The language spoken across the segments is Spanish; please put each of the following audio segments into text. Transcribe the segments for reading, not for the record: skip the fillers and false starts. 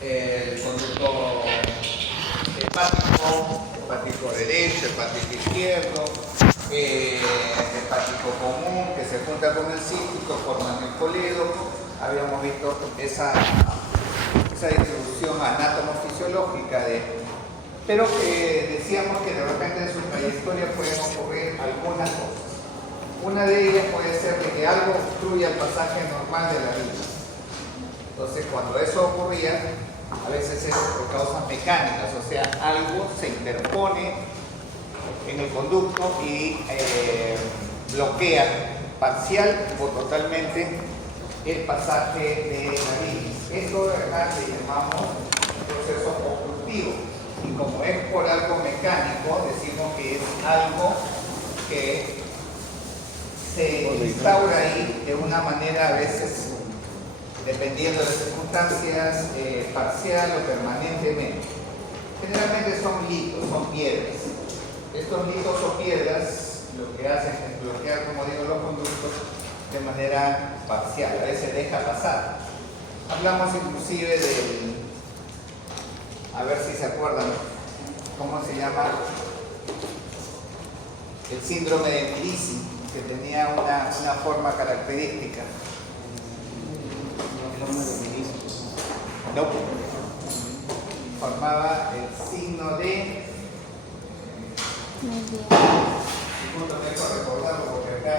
el conducto hepático derecho, hepático izquierdo, hepático común, que se junta con el cíclico, forman el colédoco. Habíamos visto esa distribución anátomo-fisiológica pero que decíamos que de repente en su trayectoria pueden ocurrir algunas cosas. Una de ellas puede ser de que algo obstruya el pasaje normal de la vida. Entonces, cuando eso ocurría, a veces es por causas mecánicas, o sea, algo se interpone en el conducto y bloquea parcial o totalmente el pasaje de la bilis. Esto de verdad le llamamos proceso obstructivo. Y como es por algo mecánico, decimos que es algo que se instaura ahí de una manera a veces, dependiendo de las circunstancias, parcial o permanentemente. Generalmente son litos, son piedras. Estos litos o piedras lo que hacen es bloquear, como digo, los conductos de manera parcial, a veces deja pasar. Hablamos inclusive del, a ver si se acuerdan, ¿cómo se llama? El síndrome de Mirici, que tenía una forma característica. No, formaba el signo de... Justo mejor recordarlo porque acá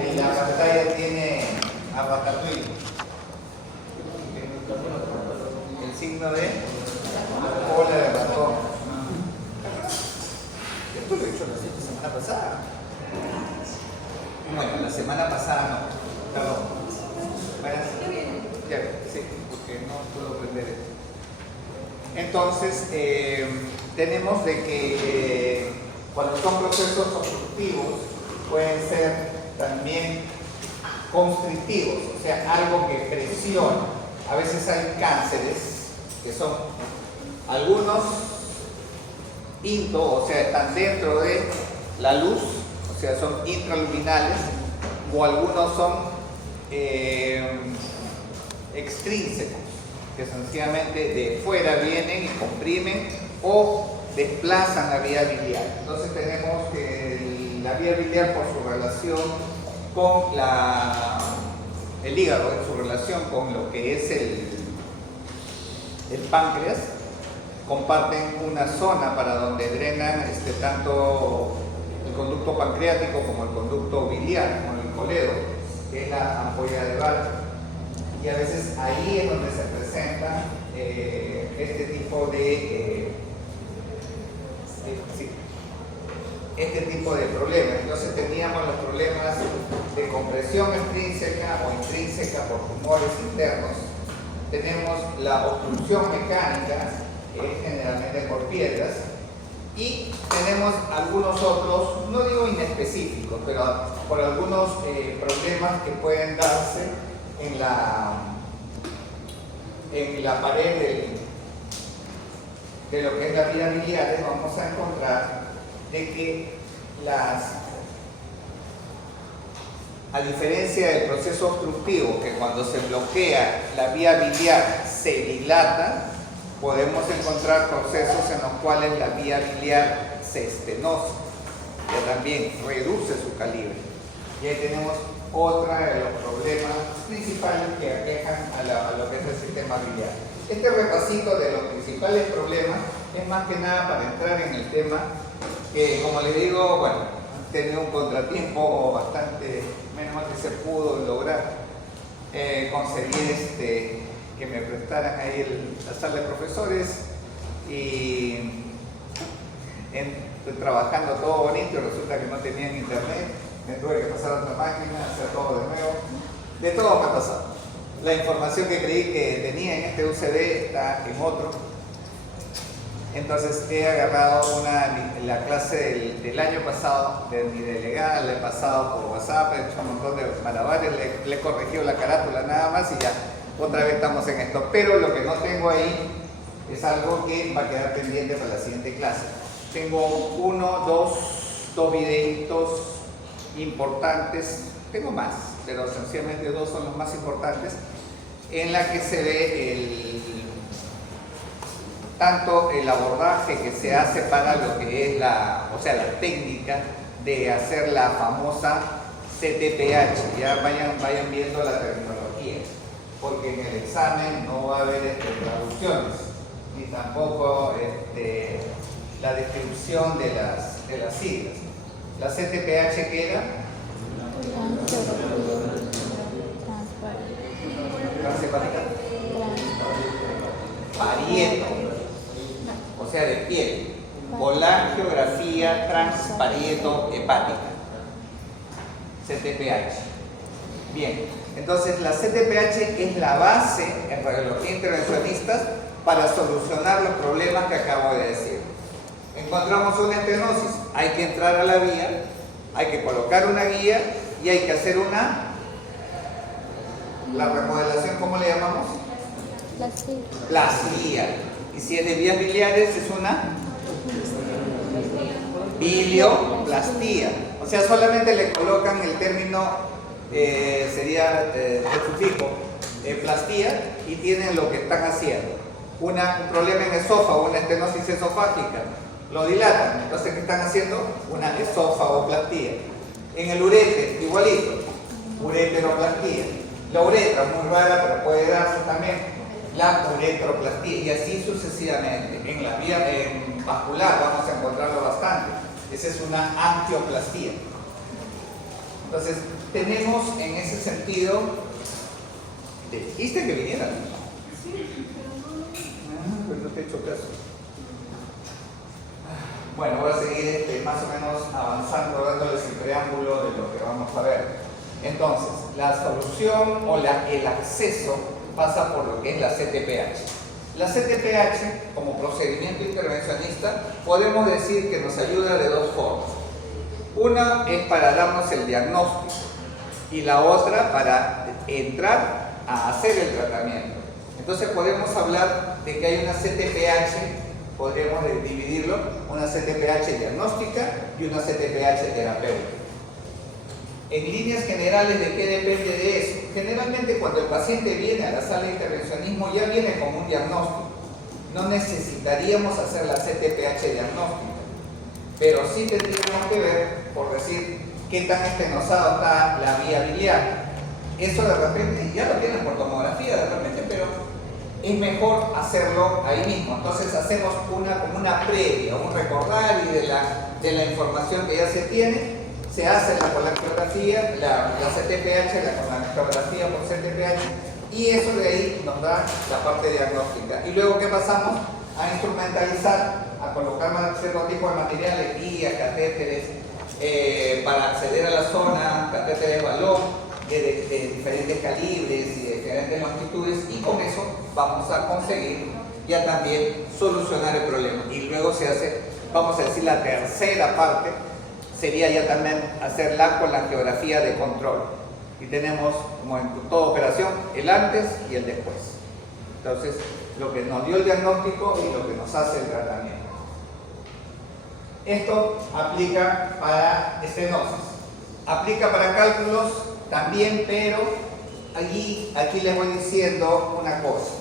en la pantalla tiene a Ratatouille. El signo de cola de ratón. Esto lo he hecho la semana pasada. Bueno, la semana pasada no. Perdón. Ya, sí, porque no puedo aprender esto. Entonces, tenemos de que cuando son procesos obstructivos pueden ser también constrictivos, o sea, algo que presiona. A veces hay cánceres que son algunos o sea, están dentro de la luz, o sea, son intraluminales, o algunos son extrínsecos, que sencillamente de fuera vienen y comprimen o desplazan la vía biliar. Entonces tenemos que la vía biliar, por su relación con el hígado, en su relación con lo que es el páncreas, comparten una zona para donde drenan tanto el conducto pancreático como el conducto biliar, como el colédoco, que es la ampolla de Barrett. Y a veces ahí es donde se presenta este tipo de problemas. Entonces teníamos los problemas de compresión extrínseca o intrínseca por tumores internos. Tenemos la obstrucción mecánica, que es generalmente por piedras, y tenemos algunos otros, no digo inespecíficos, pero por algunos problemas que pueden darse en la pared de lo que es la vía biliar. Vamos a encontrar de que a diferencia del proceso obstructivo, que cuando se bloquea la vía biliar se dilata, podemos encontrar procesos en los cuales la vía biliar se estenosa, que también reduce su calibre. Y ahí tenemos otra de los problemas principales que aquejan a lo que es el sistema biliar. Este repasito de los principales problemas es más que nada para entrar en el tema que, como les digo, bueno, han tenido un contratiempo bastante, menos mal que se pudo lograr conseguir que me prestaran ahí la sala de profesores, y trabajando todo bonito, y resulta que no tenían internet, me tuve que pasar a otra máquina, hacer todo de nuevo. De todo me ha pasado. La información que creí que tenía en este USB está en otro. Entonces he agarrado la clase del año pasado de mi delegada, la he pasado por WhatsApp, he hecho un montón de malabares, le he corregido la carátula nada más y ya otra vez estamos en esto. Pero lo que no tengo ahí es algo que va a quedar pendiente para la siguiente clase. Tengo dos videitos importantes, tengo más, pero sencillamente dos son los más importantes, en la que se ve tanto el abordaje que se hace para lo que es la técnica de hacer la famosa CTPH. Ya vayan viendo la terminología, porque en el examen no va a haber traducciones, ni tampoco la descripción de las siglas. La CTPH, ¿qué era? Parieto, o sea, de piel. Colangiografía transparieto hepática. CTPH. Bien, entonces la CTPH es la base en radiología intervencionista para solucionar los problemas que acabo de decir. Encontramos una estenosis, hay que entrar a la vía, hay que colocar una guía y hay que hacer la remodelación, ¿cómo le llamamos? Plastía. Y si es de vías biliares es una bilioplastía. O sea, solamente le colocan el término, sería el sufijo, plastía, y tienen lo que están haciendo. Un problema en esófago, una estenosis esofágica, lo dilatan. Entonces, ¿qué están haciendo? Una esófagoplastía. En el urete, igualito, ureteroplastía. La uretra, muy rara, pero puede darse también la ureteroplastía, y así sucesivamente. En la vía vascular vamos a encontrarlo bastante. Esa es una angioplastía. Entonces, tenemos en ese sentido, ¿te dijiste que viniera? Pues no te he hecho caso. Bueno, voy a seguir más o menos avanzando, dándoles el preámbulo de lo que vamos a ver. Entonces, la solución o el acceso pasa por lo que es la CTPH. La CTPH, como procedimiento intervencionista, podemos decir que nos ayuda de dos formas. Una es para darnos el diagnóstico y la otra para entrar a hacer el tratamiento. Entonces podemos hablar de que hay una CTPH, podríamos dividirlo, una CTPH diagnóstica y una CTPH terapéutica. En líneas generales, ¿de qué depende de eso? Generalmente cuando el paciente viene a la sala de intervencionismo ya viene con un diagnóstico. No necesitaríamos hacer la CTPH diagnóstica, pero sí tendríamos que ver, por decir, qué tan estenosado está la vía biliar. Eso de repente ya lo tienen por tomografía de repente, pero es mejor hacerlo ahí mismo. Entonces hacemos como una previa, un recordar y de la información que ya se tiene. Se hace la colangiografía, la CTPH, la colangiografía por CTPH, y eso de ahí nos da la parte diagnóstica. Y luego, ¿qué pasamos? A instrumentalizar, a colocar cierto tipo de materiales, guías, catéteres, para acceder a la zona, catéteres balón, de diferentes calibres y de diferentes longitudes, y con eso vamos a conseguir ya también solucionar el problema. Y luego se hace, vamos a decir, la tercera parte, sería ya también hacer la colangiografía de control. Y tenemos, como en toda operación, el antes y el después. Entonces, lo que nos dio el diagnóstico y lo que nos hace el tratamiento. Esto aplica para estenosis. Aplica para cálculos también, pero aquí les voy diciendo una cosa.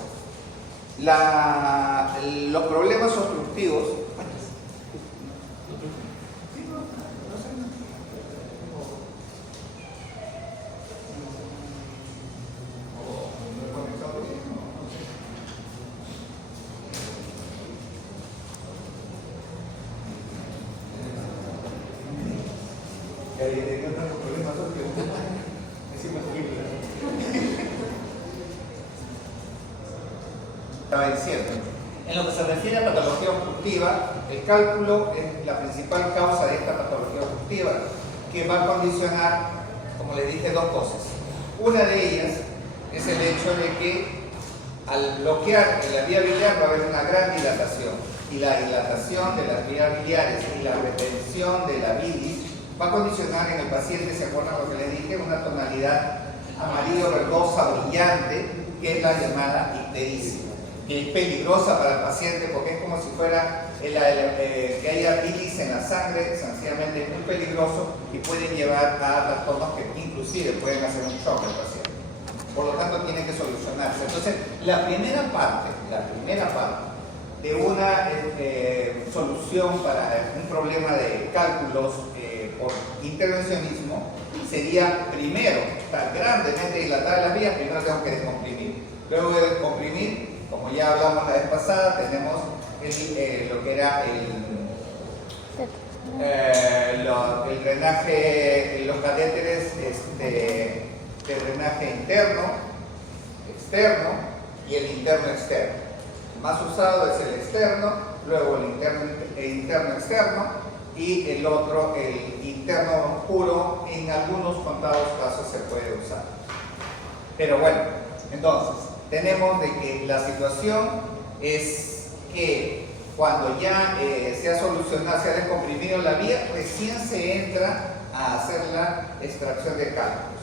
Los problemas obstructivos, estaba diciendo. En lo que se refiere a patología obstructiva, el cálculo es la principal causa de esta patología obstructiva, que va a condicionar, como les dije, dos cosas. Una de ellas es el hecho de que al bloquear en la vía biliar va a haber una gran dilatación, y la dilatación de las vías biliares y la retención de la bilis va a condicionar en el paciente, ¿se acuerdan lo que les dije? Una tonalidad amarillo verdosa brillante, que es la llamada ictericia, que es peligrosa para el paciente porque es como si fuera que haya bilis en la sangre. Sencillamente es muy peligroso y puede llevar a trastornos que inclusive pueden hacer un shock al paciente. por lo tanto tiene que solucionarse. Entonces, la primera parte de una solución para un problema de cálculos por intervencionismo sería, primero, estar grandemente dilatada las vías, primero tengo que descomprimir. Luego de descomprimir, como ya hablamos la vez pasada, tenemos lo que era el drenaje, los catéteres de drenaje interno, externo y el interno-externo. El más usado es el externo, luego el interno-externo y el otro, el interno puro, en algunos contados casos se puede usar. Pero bueno, entonces, tenemos de que la situación es que cuando ya se ha solucionado, se ha descomprimido la vía, recién se entra a hacer la extracción de cálculos.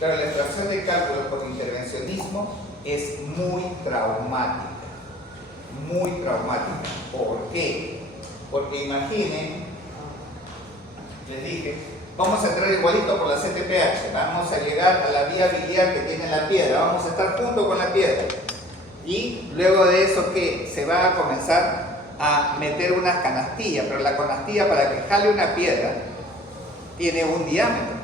Pero la extracción de cálculos por intervencionismo es muy traumática. Muy traumática. ¿Por qué? Porque imaginen, les dije, vamos a entrar igualito por la CTPH, vamos a llegar a la vía biliar que tiene la piedra, vamos a estar junto con la piedra. Y luego de eso, ¿qué? Se va a comenzar a meter unas canastillas, pero la canastilla, para que jale una piedra, tiene un diámetro.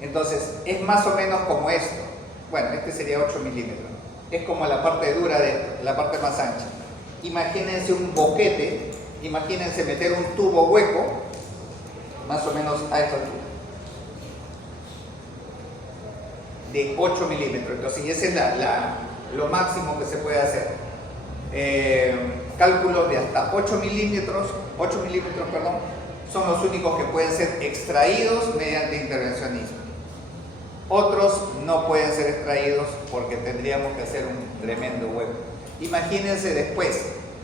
Entonces, es más o menos como esto. Bueno, este sería 8 milímetros. Es como la parte dura de esto, la parte más ancha. Imagínense un boquete, imagínense meter un tubo hueco, más o menos a esta altura, de 8 milímetros. Entonces, ese es lo máximo que se puede hacer. Cálculos de hasta 8 milímetros, perdón, son los únicos que pueden ser extraídos mediante intervencionismo. Otros no pueden ser extraídos porque tendríamos que hacer un tremendo hueco. Imagínense después,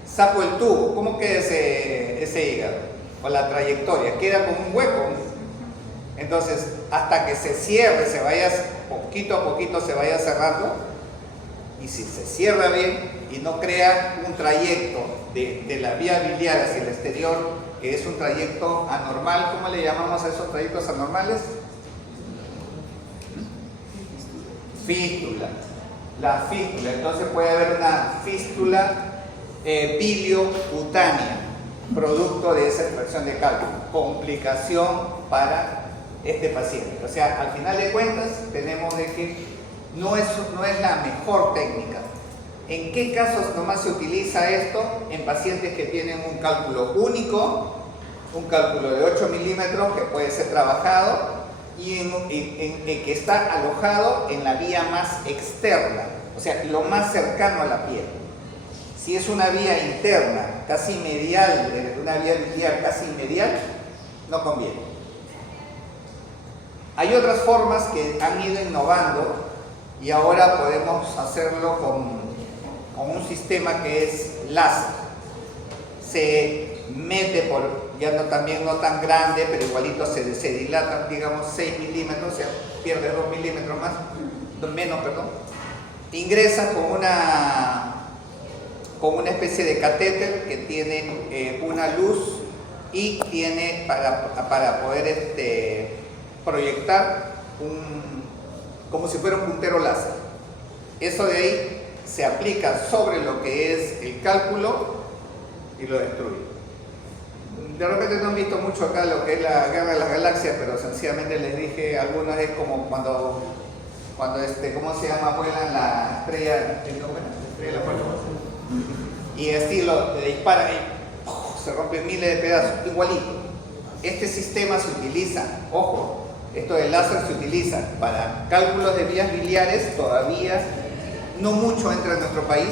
saco el tubo, ¿cómo queda ese hígado? Con la trayectoria, queda como un hueco. Entonces, hasta que se cierre, se vaya, poquito a poquito se vaya cerrando, y si se cierra bien y no crea un trayecto de la vía biliar hacia el exterior, que es un trayecto anormal, ¿cómo le llamamos a esos trayectos anormales? Fístula. La fístula. Entonces puede haber una fístula biliocutánea, producto de esa extracción de cálculo. Complicación para este paciente. O sea, al final de cuentas, tenemos de que no es la mejor técnica. ¿En qué casos nomás se utiliza esto? En pacientes que tienen un cálculo único, un cálculo de 8 milímetros que puede ser trabajado y en que está alojado en la vía más externa, o sea, lo más cercano a la piel. Si es una vía interna, casi medial, una vía biliar casi medial, no conviene. Hay otras formas que han ido innovando y ahora podemos hacerlo con un sistema que es láser. Se mete por, ya no, también no tan grande, pero igualito se dilata, digamos 6 milímetros, o sea, pierde 2 milímetros más, menos, perdón. Ingresa con una especie de catéter que tiene una luz y tiene para poder proyectar como si fuera un puntero láser. Eso de ahí se aplica sobre lo que es el cálculo y lo destruye. De repente no han visto mucho acá lo que es la Guerra de las Galaxias, pero sencillamente les dije, algunos es como cuando ¿cómo se llama? Vuelan la estrella de la Fuerza. Y así le disparan y se rompen miles de pedazos, igualito. Este sistema se utiliza, ojo, esto del láser se utiliza para cálculos de vías biliares, todavía no mucho entra en nuestro país,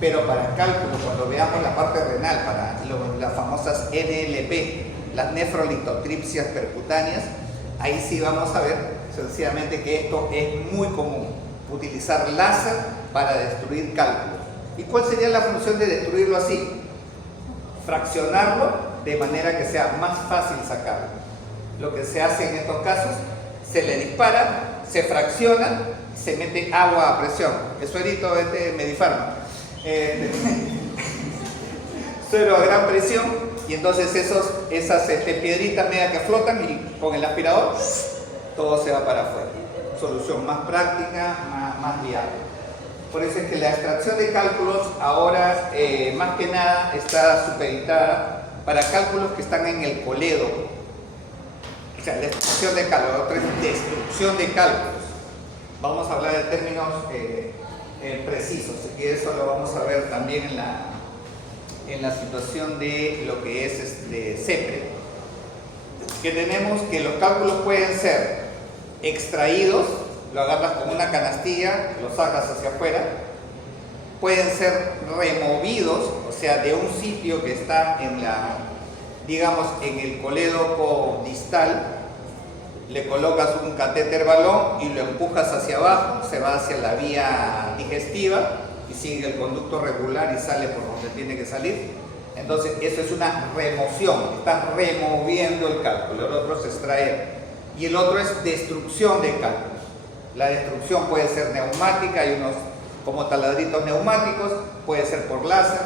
pero para cálculos, cuando veamos la parte renal, para las famosas NLP, las nefrolitotripsias percutáneas, ahí sí vamos a ver sencillamente que esto es muy común, utilizar láser para destruir cálculos. ¿Y cuál sería la función de destruirlo así? Fraccionarlo de manera que sea más fácil sacarlo. Lo que se hace en estos casos, se le dispara, se fracciona, se mete agua a presión. El suerito Medifarma. Suero a gran presión, y entonces esas piedritas medias que flotan, y con el aspirador todo se va para afuera. solución más práctica, más viable. Por eso es que la extracción de cálculos ahora, más que nada, está supeditada para cálculos que están en el colédoco. O sea, la extracción de cálculos, otra es destrucción de cálculos. Vamos a hablar de términos precisos, y eso lo vamos a ver también en la situación de lo que es CEPRE. Que tenemos que los cálculos pueden ser extraídos, lo agarras con una canastilla, lo sacas hacia afuera, pueden ser removidos, o sea, de un sitio que está digamos, en el colédoco distal, le colocas un catéter balón y lo empujas hacia abajo, se va hacia la vía digestiva y sigue el conducto regular y sale por donde tiene que salir. Entonces, eso es una remoción, estás removiendo el cálculo. El otro es extraer y el otro es destrucción de cálculos. La destrucción puede ser neumática, hay unos como taladritos neumáticos, puede ser por láser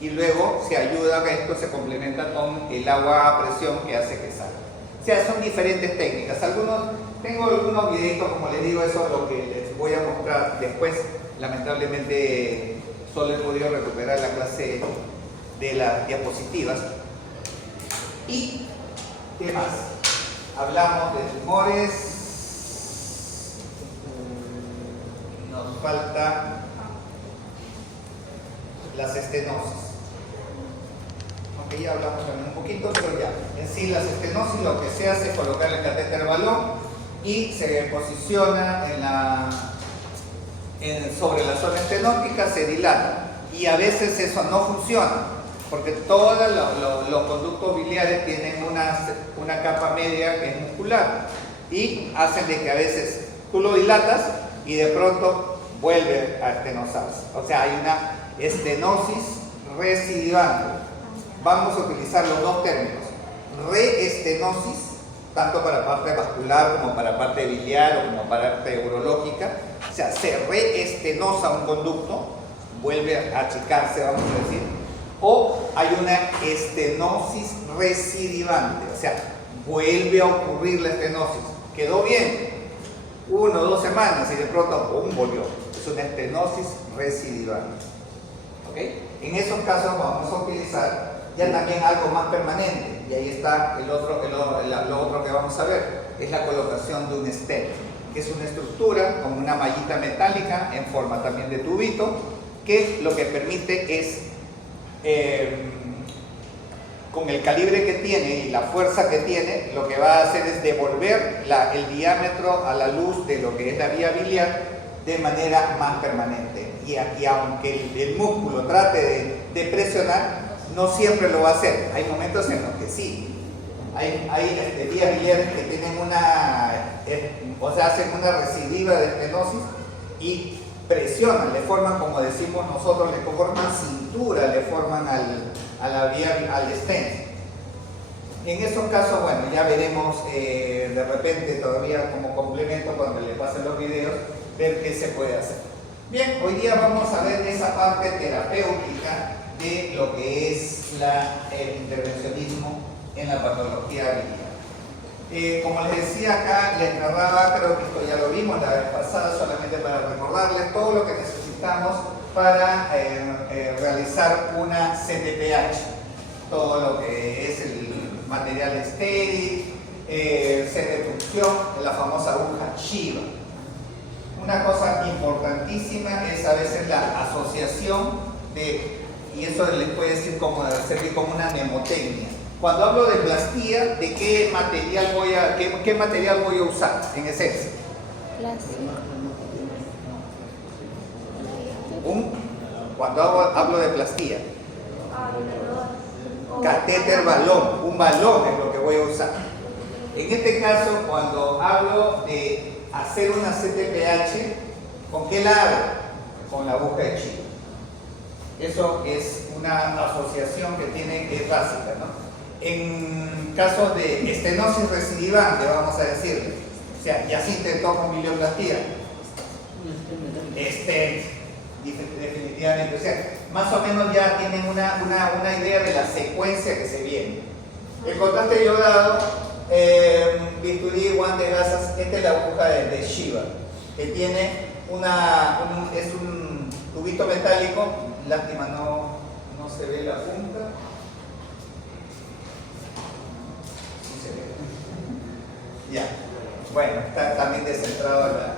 y luego se ayuda a que esto se complementa con el agua a presión que hace que salga. O sea, son diferentes técnicas. Tengo algunos videitos, como les digo, eso es lo que les voy a mostrar después. Lamentablemente solo he podido recuperar la clase de las diapositivas. ¿Y qué más? Hablamos de tumores. Nos falta las estenosis. Aunque ya hablamos también un poquito, pero ya. En sí, las estenosis lo que se hace es colocar el catéter balón y se posiciona sobre la zona estenótica, se dilata. Y a veces eso no funciona, porque todos los conductos biliares tienen una capa media que es muscular y hacen de que a veces tú lo dilatas y de pronto vuelve a estenosarse. O sea, hay una estenosis recidivante. Vamos a utilizar los dos términos. Reestenosis, tanto para parte vascular como para parte biliar o como para parte urológica. O sea, se reestenosa un conducto, vuelve a achicarse, vamos a decir. O hay una estenosis recidivante, o sea, vuelve a ocurrir la estenosis. Quedó bien 1 o 2 semanas y de pronto ¡pum!, volvió. Es una estenosis recidivante. ¿Okay? En esos casos vamos a utilizar ya también algo más permanente, y ahí está lo otro que vamos a ver, es la colocación de un stent, que es una estructura con una mallita metálica en forma también de tubito, que lo que permite es, con el calibre que tiene y la fuerza que tiene, lo que va a hacer es devolver el diámetro a la luz de lo que es la vía biliar de manera más permanente. Y aunque el músculo trate de presionar, no siempre lo va a hacer. Hay momentos en los que sí. Hay vías biliares que tienen hacen una recidiva de estenosis y presionan, le forman, como decimos nosotros, le forman cintura, le forman al stent. En esos casos, bueno, ya veremos de repente todavía como complemento cuando le pasen los videos, ver qué se puede hacer. Bien, hoy día vamos a ver esa parte terapéutica de lo que es el intervencionismo en la patología biliar. Como les decía acá, les narraba, creo que esto ya lo vimos la vez pasada, solamente para recordarles todo lo que necesitamos para realizar una CTPH. Todo lo que es el material estéril, set de punción, la famosa aguja Shiva. Una cosa importantísima es a veces la asociación y eso les puede servir como una mnemotecnia. Cuando hablo de plastía, ¿de qué material voy a usar en esencia? Cuando hablo de plastía, catéter balón, un balón es lo que voy a usar. En este caso, cuando hablo de hacer una CTPH, ¿con qué la hago? Con la aguja de Shiva. Eso es una asociación que es básica, ¿no? En casos de estenosis recidivante, vamos a decirle, o sea, ya se intentó con bilioplastía, definitivamente, o sea, más o menos ya tienen una idea de la secuencia que se viene. El contraste iodado bisturí, guantes, gasas. Esta es la aguja de Shiva, que tiene es un tubito metálico. Lástima, no se ve la punta. Sí se ve. Ya. Bueno, está también descentrado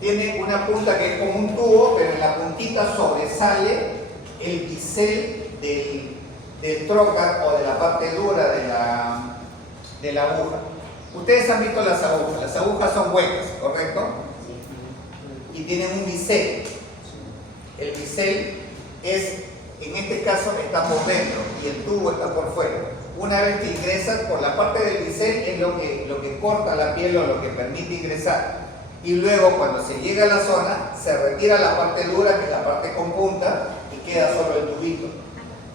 tiene una punta que es como un tubo, pero en la puntita sobresale el bisel del trocar o de la parte dura de la aguja. Ustedes han visto las agujas son huecas, ¿correcto? Y tienen un bisel. El bisel en este caso está por dentro y el tubo está por fuera. Una vez que ingresas por la parte del bisel es lo que corta la piel o lo que permite ingresar. Y luego cuando se llega a la zona se retira la parte dura, que es la parte con punta, y queda solo el tubito.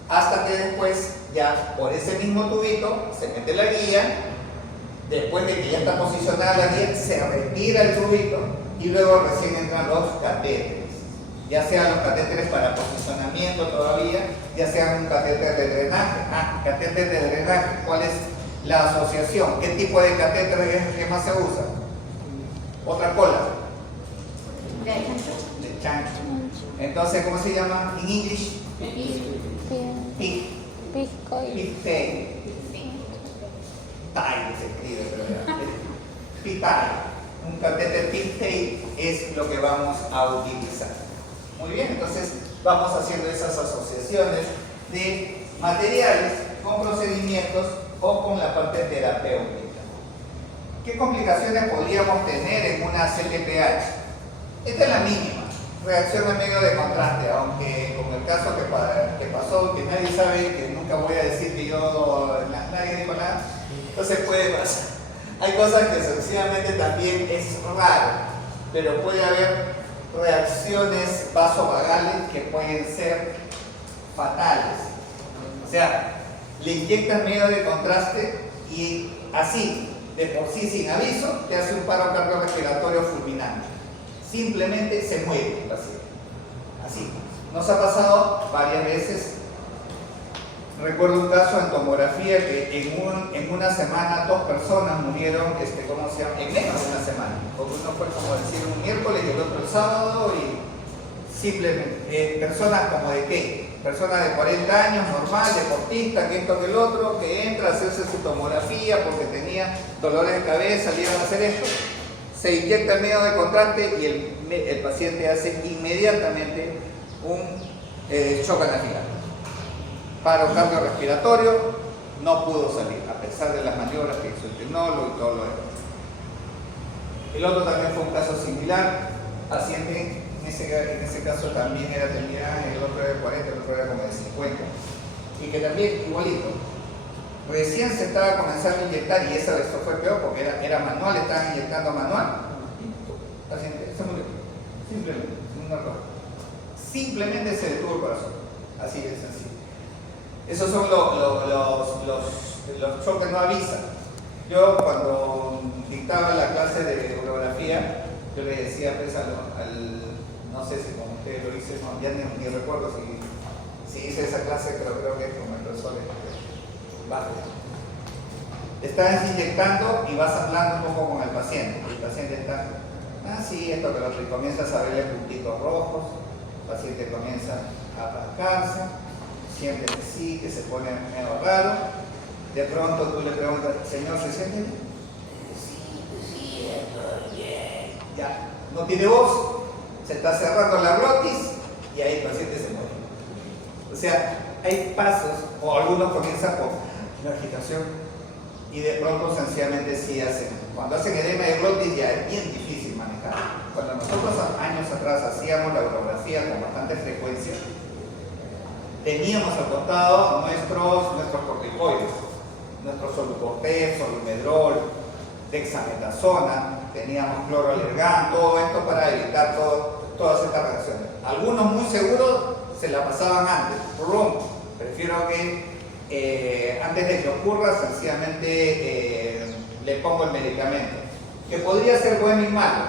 Hasta que después ya por ese mismo tubito se mete la guía. Después de que ya está posicionada la guía, se retira el tubito y luego recién entran los catéteres. Ya sean los catéteres para posicionamiento todavía, ya sean un catéter de drenaje. Catéter de drenaje, ¿cuál es la asociación? ¿Qué tipo de catéter es el que más se usa? Otra cola. De chancho. Entonces, ¿cómo se llama en inglés? Pig-tail. Tail se escribe, pero pig-tail. Un catéter pig-tail es lo que vamos a utilizar. Muy bien, entonces vamos haciendo esas asociaciones de materiales con procedimientos o con la parte terapéutica. ¿Qué complicaciones podríamos tener en una CTPH? Esta es la mínima, reacción a medio de contraste, aunque con el caso que pasó, que nadie sabe, que nunca voy a decir que nadie dijo nada, entonces puede pasar. Hay cosas que sencillamente también es raro, pero puede haber reacciones vasovagales que pueden ser fatales. O sea, le inyectas medio de contraste y así, de por sí sin aviso, te hace un paro cardiorrespiratorio fulminante. Simplemente se muere el paciente. Así. Nos ha pasado varias veces. Recuerdo un caso en tomografía que en una semana 2 personas murieron, ¿cómo se llama? En menos de una semana. Porque uno fue como decir un miércoles y el otro el sábado y simplemente personas como de qué? Personas de 40 años, normal, deportista, que esto que el otro, que entra a hacerse su tomografía porque tenía dolores de cabeza, le iban a hacer esto, se inyecta el medio de contraste y el paciente hace inmediatamente un shock anafiláctico. Paro cardiorrespiratorio, no pudo salir, a pesar de las maniobras que hizo el tecnólogo y todo lo demás. El otro también fue un caso similar, paciente en ese caso también tenía, el otro era de 40, el otro era como de 50, y que también igualito, recién se estaba comenzando a inyectar, y esto fue peor porque era manual, estaban inyectando manual, el paciente se murió, simplemente, sin un error. Simplemente se detuvo el corazón, así de sencillo. Esos son los choques no avisan. Yo cuando dictaba la clase de urografía, yo le decía pues no sé si como ustedes lo hice, no, ya ni recuerdo si hice esa clase, pero creo que es como el profesor Barrio. Estás inyectando y vas hablando un poco con el paciente. El paciente está, sí, esto que lo otro, y comienzas a verle puntitos rojos, el paciente comienza a aplacarse, siente que sí, que se pone medio raro. De pronto tú le preguntas, señor, ¿se siente bien? Sí, estoy bien. Ya, no tiene voz, se está cerrando la glotis y ahí el paciente se muere. O sea, hay pasos, o algunos comienzan con una agitación y de pronto sencillamente sí hacen. Cuando hacen edema de glotis ya es bien difícil manejar. Cuando nosotros años atrás hacíamos la urografía con bastante frecuencia, teníamos al costado nuestros corticoides, nuestro solucortef, solumedrol, dexametasona, teníamos cloroalergán, todo esto para evitar todas estas reacciones. Algunos muy seguros se la pasaban antes, prefiero que antes de que ocurra sencillamente le pongo el medicamento, que podría ser bueno y malo,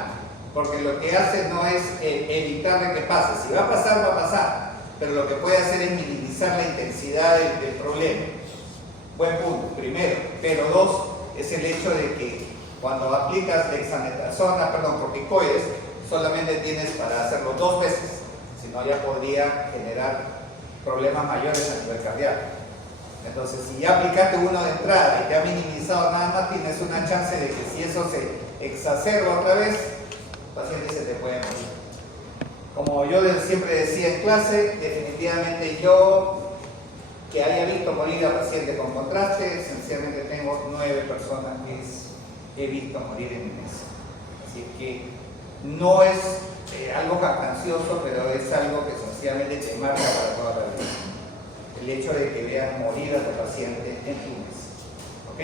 porque lo que hace no es evitar de que pase. Si va a pasar, va a pasar, pero lo que puede hacer es minimizar la intensidad del problema. Buen punto, primero. Pero 2, es el hecho de que cuando aplicas dexametasona, corticoides, solamente tienes para hacerlo 2 veces, si no ya podría generar problemas mayores a nivel cardíaco. Entonces, si ya aplicaste uno de entrada y te ha minimizado nada más, tienes una chance de que si eso se exacerba otra vez, el paciente se te puede morir. Como yo siempre decía en clase, definitivamente yo, que haya visto morir a pacientes con contraste, esencialmente tengo 9 personas que he visto morir en mi mesa. Así que no es algo jactancioso, pero es algo que esencialmente te marca para toda la vida. El hecho de que vean morir a tu paciente en tu mesa. ¿Ok?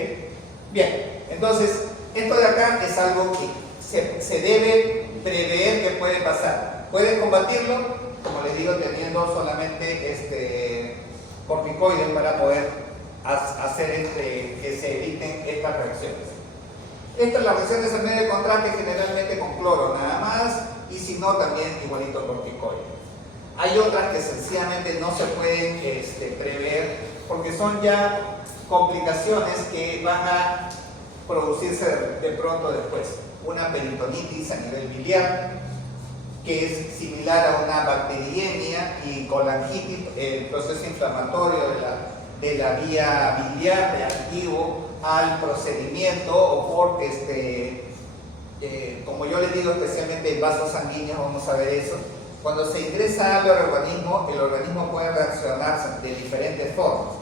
Bien, entonces, esto de acá es algo que se debe prever que puede pasar. Pueden combatirlo, como les digo, teniendo solamente corticoides para poder hacer que se eviten estas reacciones. Estas las reacciones en medio de contraste generalmente con cloro nada más, y si no también igualito corticoide. Hay otras que sencillamente no se pueden prever porque son ya complicaciones que van a producirse de pronto después. Una peritonitis a nivel biliar, que es similar a una bacteriemia, y colangitis, el proceso inflamatorio de la vía biliar reactivo al procedimiento, o por como yo les digo, especialmente en vasos sanguíneos, vamos a ver eso. Cuando se ingresa al organismo, el organismo puede reaccionar de diferentes formas.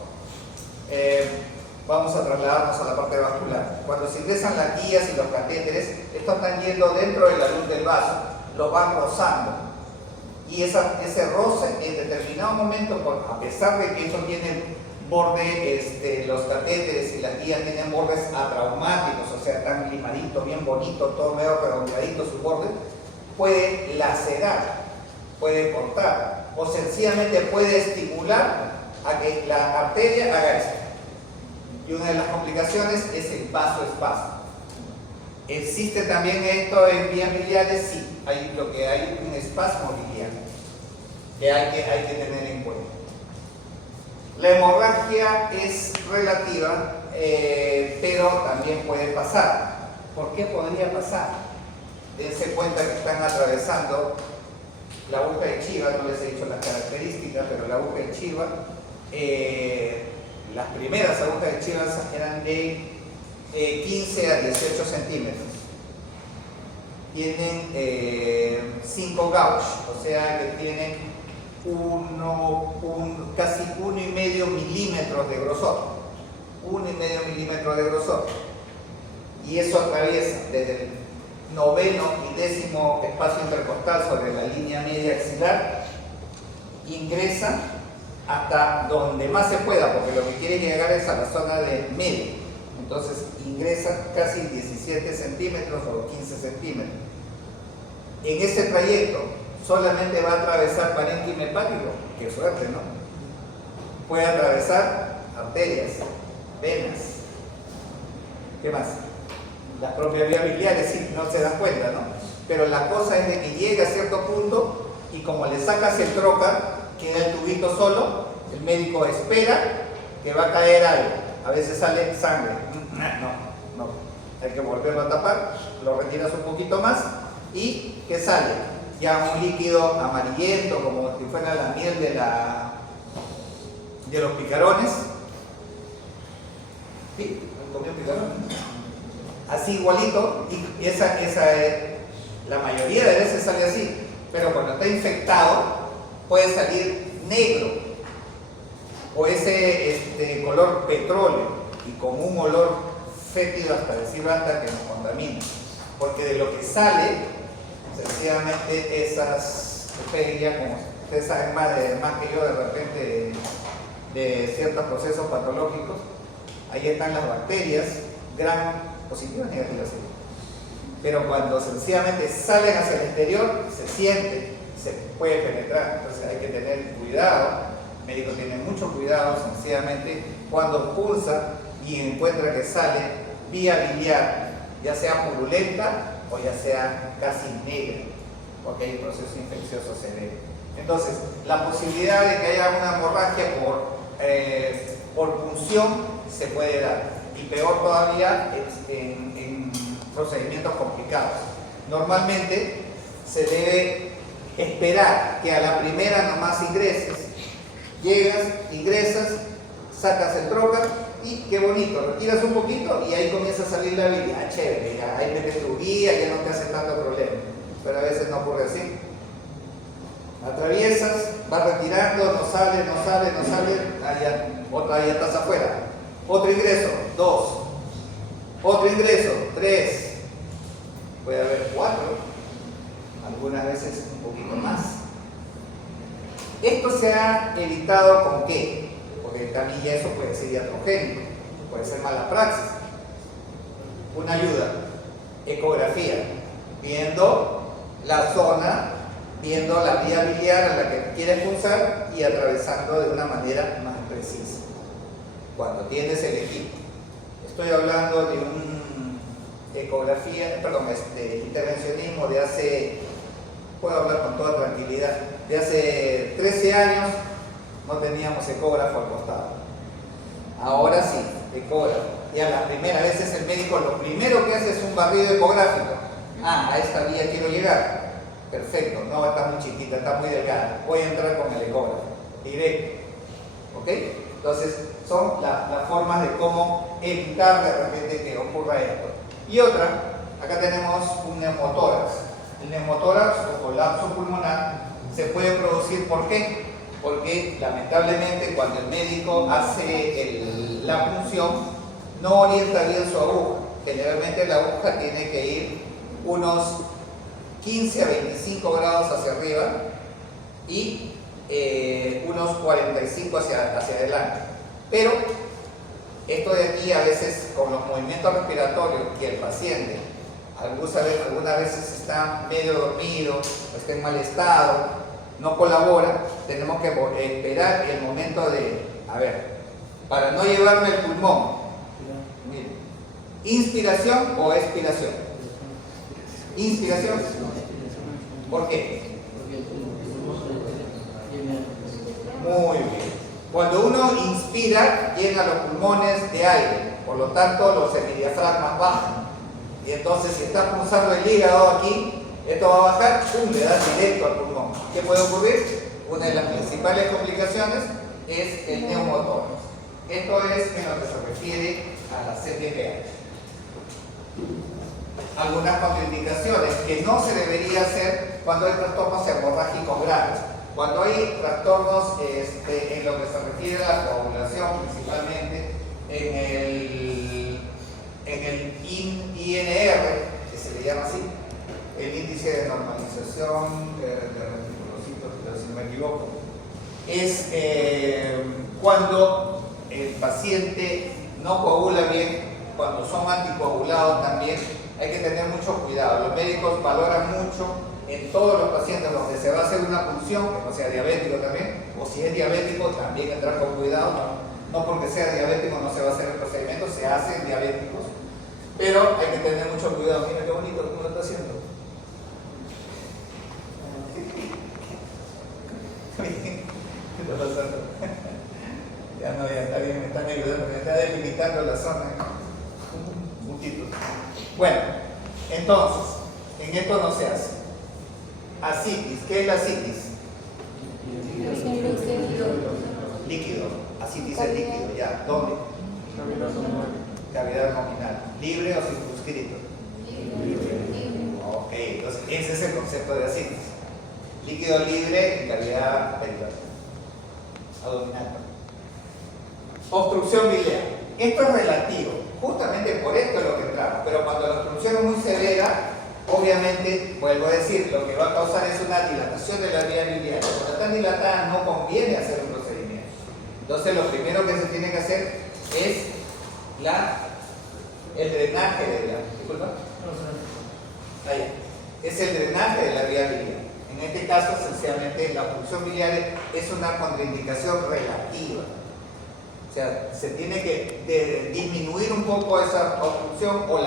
Vamos a trasladarnos a la parte vascular. Cuando se ingresan las guías y los catéteres, estos están yendo dentro de la luz del vaso, lo van rozando. Y ese roce, en determinado momento, a pesar de que eso tiene borde, los catéteres y las guías tienen bordes atraumáticos, o sea, tan limaditos, bien bonitos, todo medio redondeadito su borde, puede lacerar, puede cortar, o sencillamente puede estimular a que la arteria haga esto. Y una de las complicaciones es el vasoespasmo. ¿Existe también esto en vías biliares? Sí, hay un espasmo biliar que hay que tener en cuenta. La hemorragia es relativa, pero también puede pasar. ¿Por qué podría pasar? Dense cuenta que están atravesando la aguja de Chiva, no les he dicho las características, pero la aguja de Chiva, las primeras agujas de Chiva eran de 15 a 18 centímetros. Tienen 5 gauge, o sea que tienen casi 1,5 milímetros de grosor. 1,5 milímetros de grosor. Y eso atraviesa desde el 9º y 10º espacio intercostal sobre la línea media axilar, ingresa hasta donde más se pueda, porque lo que quiere llegar es a la zona del medio. Entonces ingresa casi 17 centímetros o 15 centímetros. En ese trayecto solamente va a atravesar parénquima hepático. Qué suerte, ¿no? Puede atravesar arterias, venas. ¿Qué más? Las propias vías biliares, sí, no se dan cuenta, ¿no? Pero la cosa es de que llega a cierto punto y como le sacas el trocar, queda el tubito solo, el médico espera que va a caer algo. A veces sale sangre. No. Hay que volverlo a tapar, lo retiras un poquito más y ¿qué sale? Ya un líquido amarillento, como si fuera la miel de los picarones. Sí, comió picarones. Así igualito, y esa la mayoría de veces sale así, pero cuando está infectado puede salir negro o ese color petróleo y con un olor fétido hasta decir hasta que nos contamina, porque de lo que sale sencillamente esas bacterias, como ustedes saben más que yo de repente de ciertos procesos patológicos, ahí están las bacterias gram positivas, negativas, pero cuando sencillamente salen hacia el exterior se siente, se puede penetrar. Entonces hay que tener cuidado, el médico tiene mucho cuidado sencillamente cuando pulsa y encuentra que sale vía biliar, ya sea purulenta o ya sea casi negra, porque el proceso infeccioso se ve. Entonces la posibilidad de que haya una hemorragia por punción se puede dar. Y peor todavía, procedimientos complicados. Normalmente se debe esperar que a la primera nomás ingreses, llegas, ingresas, sacas el trocar y qué bonito, retiras un poquito y ahí comienza a salir la habilidad. Chévere, ya ahí metes tu guía, ya no te hace tanto problema, pero a veces no ocurre así. Atraviesas, vas retirando, no sale, otra ya estás afuera. Otro ingreso, 2. Otro ingreso, 3. Puede haber 4. Algunas veces un poquito más. Esto se ha evitado ¿con qué? Porque también ya eso puede ser iatrogénico, puede ser mala praxis. Una ayuda, ecografía, viendo la zona, viendo la vía biliar a la que quieres punzar y atravesando de una manera más precisa. Cuando tienes el equipo, estoy hablando de un intervencionismo de hace, puedo hablar con toda tranquilidad, de hace 13 años no teníamos ecógrafo al costado. Ahora sí, ecógrafo. Y a las primeras veces el médico lo primero que hace es un barrido ecográfico. A esta vía quiero llegar. Perfecto, no, está muy chiquita, está muy delgada. Voy a entrar con el ecógrafo. Directo. ¿Ok? Entonces, son las formas de cómo evitar de repente que ocurra esto. Y otra, acá tenemos un neumotórax. El neumotórax o colapso pulmonar se puede producir, ¿por qué? Porque lamentablemente cuando el médico hace la punción no orienta bien su aguja. Generalmente la aguja tiene que ir unos 15 a 25 grados hacia arriba y unos 45 hacia adelante. Pero esto de aquí a veces con los movimientos respiratorios que el paciente algunas veces está medio dormido o está en mal estado, no colabora, tenemos que esperar el momento de, para no llevarme el pulmón. Miren, ¿inspiración o expiración? Inspiración. ¿Por qué? Muy bien. Cuando uno inspira, llena los pulmones de aire, por lo tanto los hemidiafragmas bajan. Y entonces si está pulsando el hígado aquí, esto va a bajar, ¡pum!, le da directo al pulmón. ¿Qué puede ocurrir? Una de las principales complicaciones es el neumotórax. Esto es en lo que se refiere a la CTPH. Algunas contraindicaciones que no se debería hacer cuando hay trastornos hemorrágicos graves. Cuando hay trastornos en lo que se refiere a la coagulación, principalmente en el INR, que se le llama así, el índice de normalización de reticulocitos, si no me equivoco, es cuando el paciente no coagula bien, cuando son anticoagulados también, hay que tener mucho cuidado. Los médicos valoran mucho en todos los pacientes donde se va a hacer una punción, que no sea diabético también, o si es diabético también entrar con cuidado, no porque sea diabético no se va a hacer el procedimiento, se hacen diabéticos, pero hay que tener mucho cuidado. Mira qué bonito cómo lo está haciendo. ¿Qué está pasando? Ya no, ya está bien, me están ayudando, me está delimitando la zona. Un poquito. Bueno, entonces, en esto no se hace. Ascitis, ¿qué es la ascitis? Líquido. Ascitis es líquido, ya. ¿Dónde? Cavidad nominal. ¿Libre o circunscrito? Ok, entonces ese es el concepto de ascitis. Líquido libre en cavidad abdominal. Obstrucción biliar. Esto es relativo. Justamente por esto es lo que entramos. Pero cuando la obstrucción es muy severa, obviamente, vuelvo a decir, lo que va a causar es una dilatación de la vía biliar. Cuando está dilatada no conviene hacer un procedimiento. Entonces lo primero que se tiene que hacer es el drenaje de la... ¿Disculpa? Ahí. Es el drenaje de la vía biliar. En este caso, sencillamente, la obstrucción biliar es una contraindicación relativa. O sea, se tiene que disminuir un poco esa obstrucción o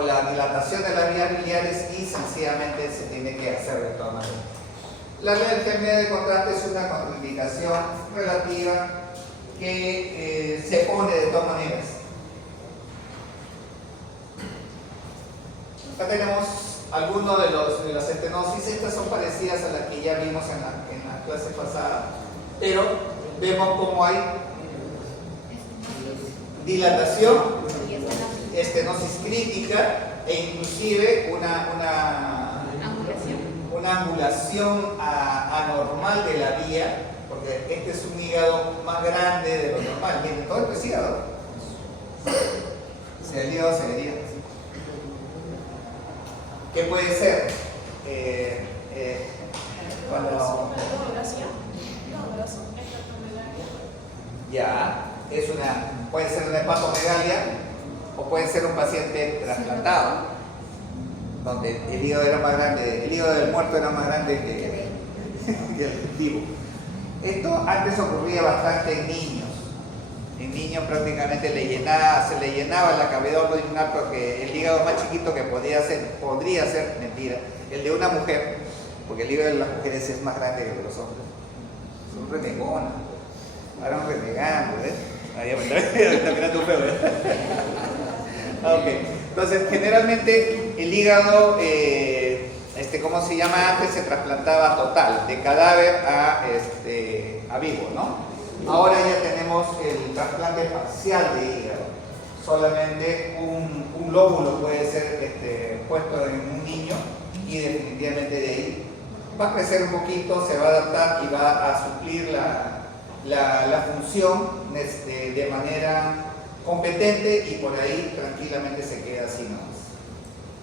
la dilatación de las vías biliares y sencillamente se tiene que hacer de todas maneras. La enfermedad de contraste es una contraindicación relativa que se pone de todas maneras. Acá tenemos algunos de las estenosis. Estas son parecidas a las que ya vimos en la clase pasada, pero vemos cómo hay dilatación, estenosis crítica e inclusive una angulación anormal de la vía, porque este es un hígado más grande de lo normal. Miren, todo esto es hígado. El hígado se vería. ¿Qué puede ser? Cuando... Ya, puede ser una hepatomegalia o puede ser un paciente trasplantado, donde el hígado era más grande, el hígado del muerto era más grande que el vivo. Esto antes ocurría bastante en niños. En niños prácticamente se le llenaba la cavidad abdominal, porque el hígado más chiquito que podría ser, mentira, el de una mujer, porque el hígado de las mujeres es más grande que el de los hombres. Son renegonas. Ahora un renegando, ¿eh? Está mirando feo, ¿eh? Ok. Entonces, generalmente el hígado, ¿cómo se llama? Antes se trasplantaba total, de cadáver a vivo, ¿no? Ahora ya tenemos el trasplante parcial de hígado. Solamente un lóbulo puede ser puesto en un niño y definitivamente de ahí va a crecer un poquito, se va a adaptar y va a suplir la función de manera competente, y por ahí tranquilamente se queda así nomás.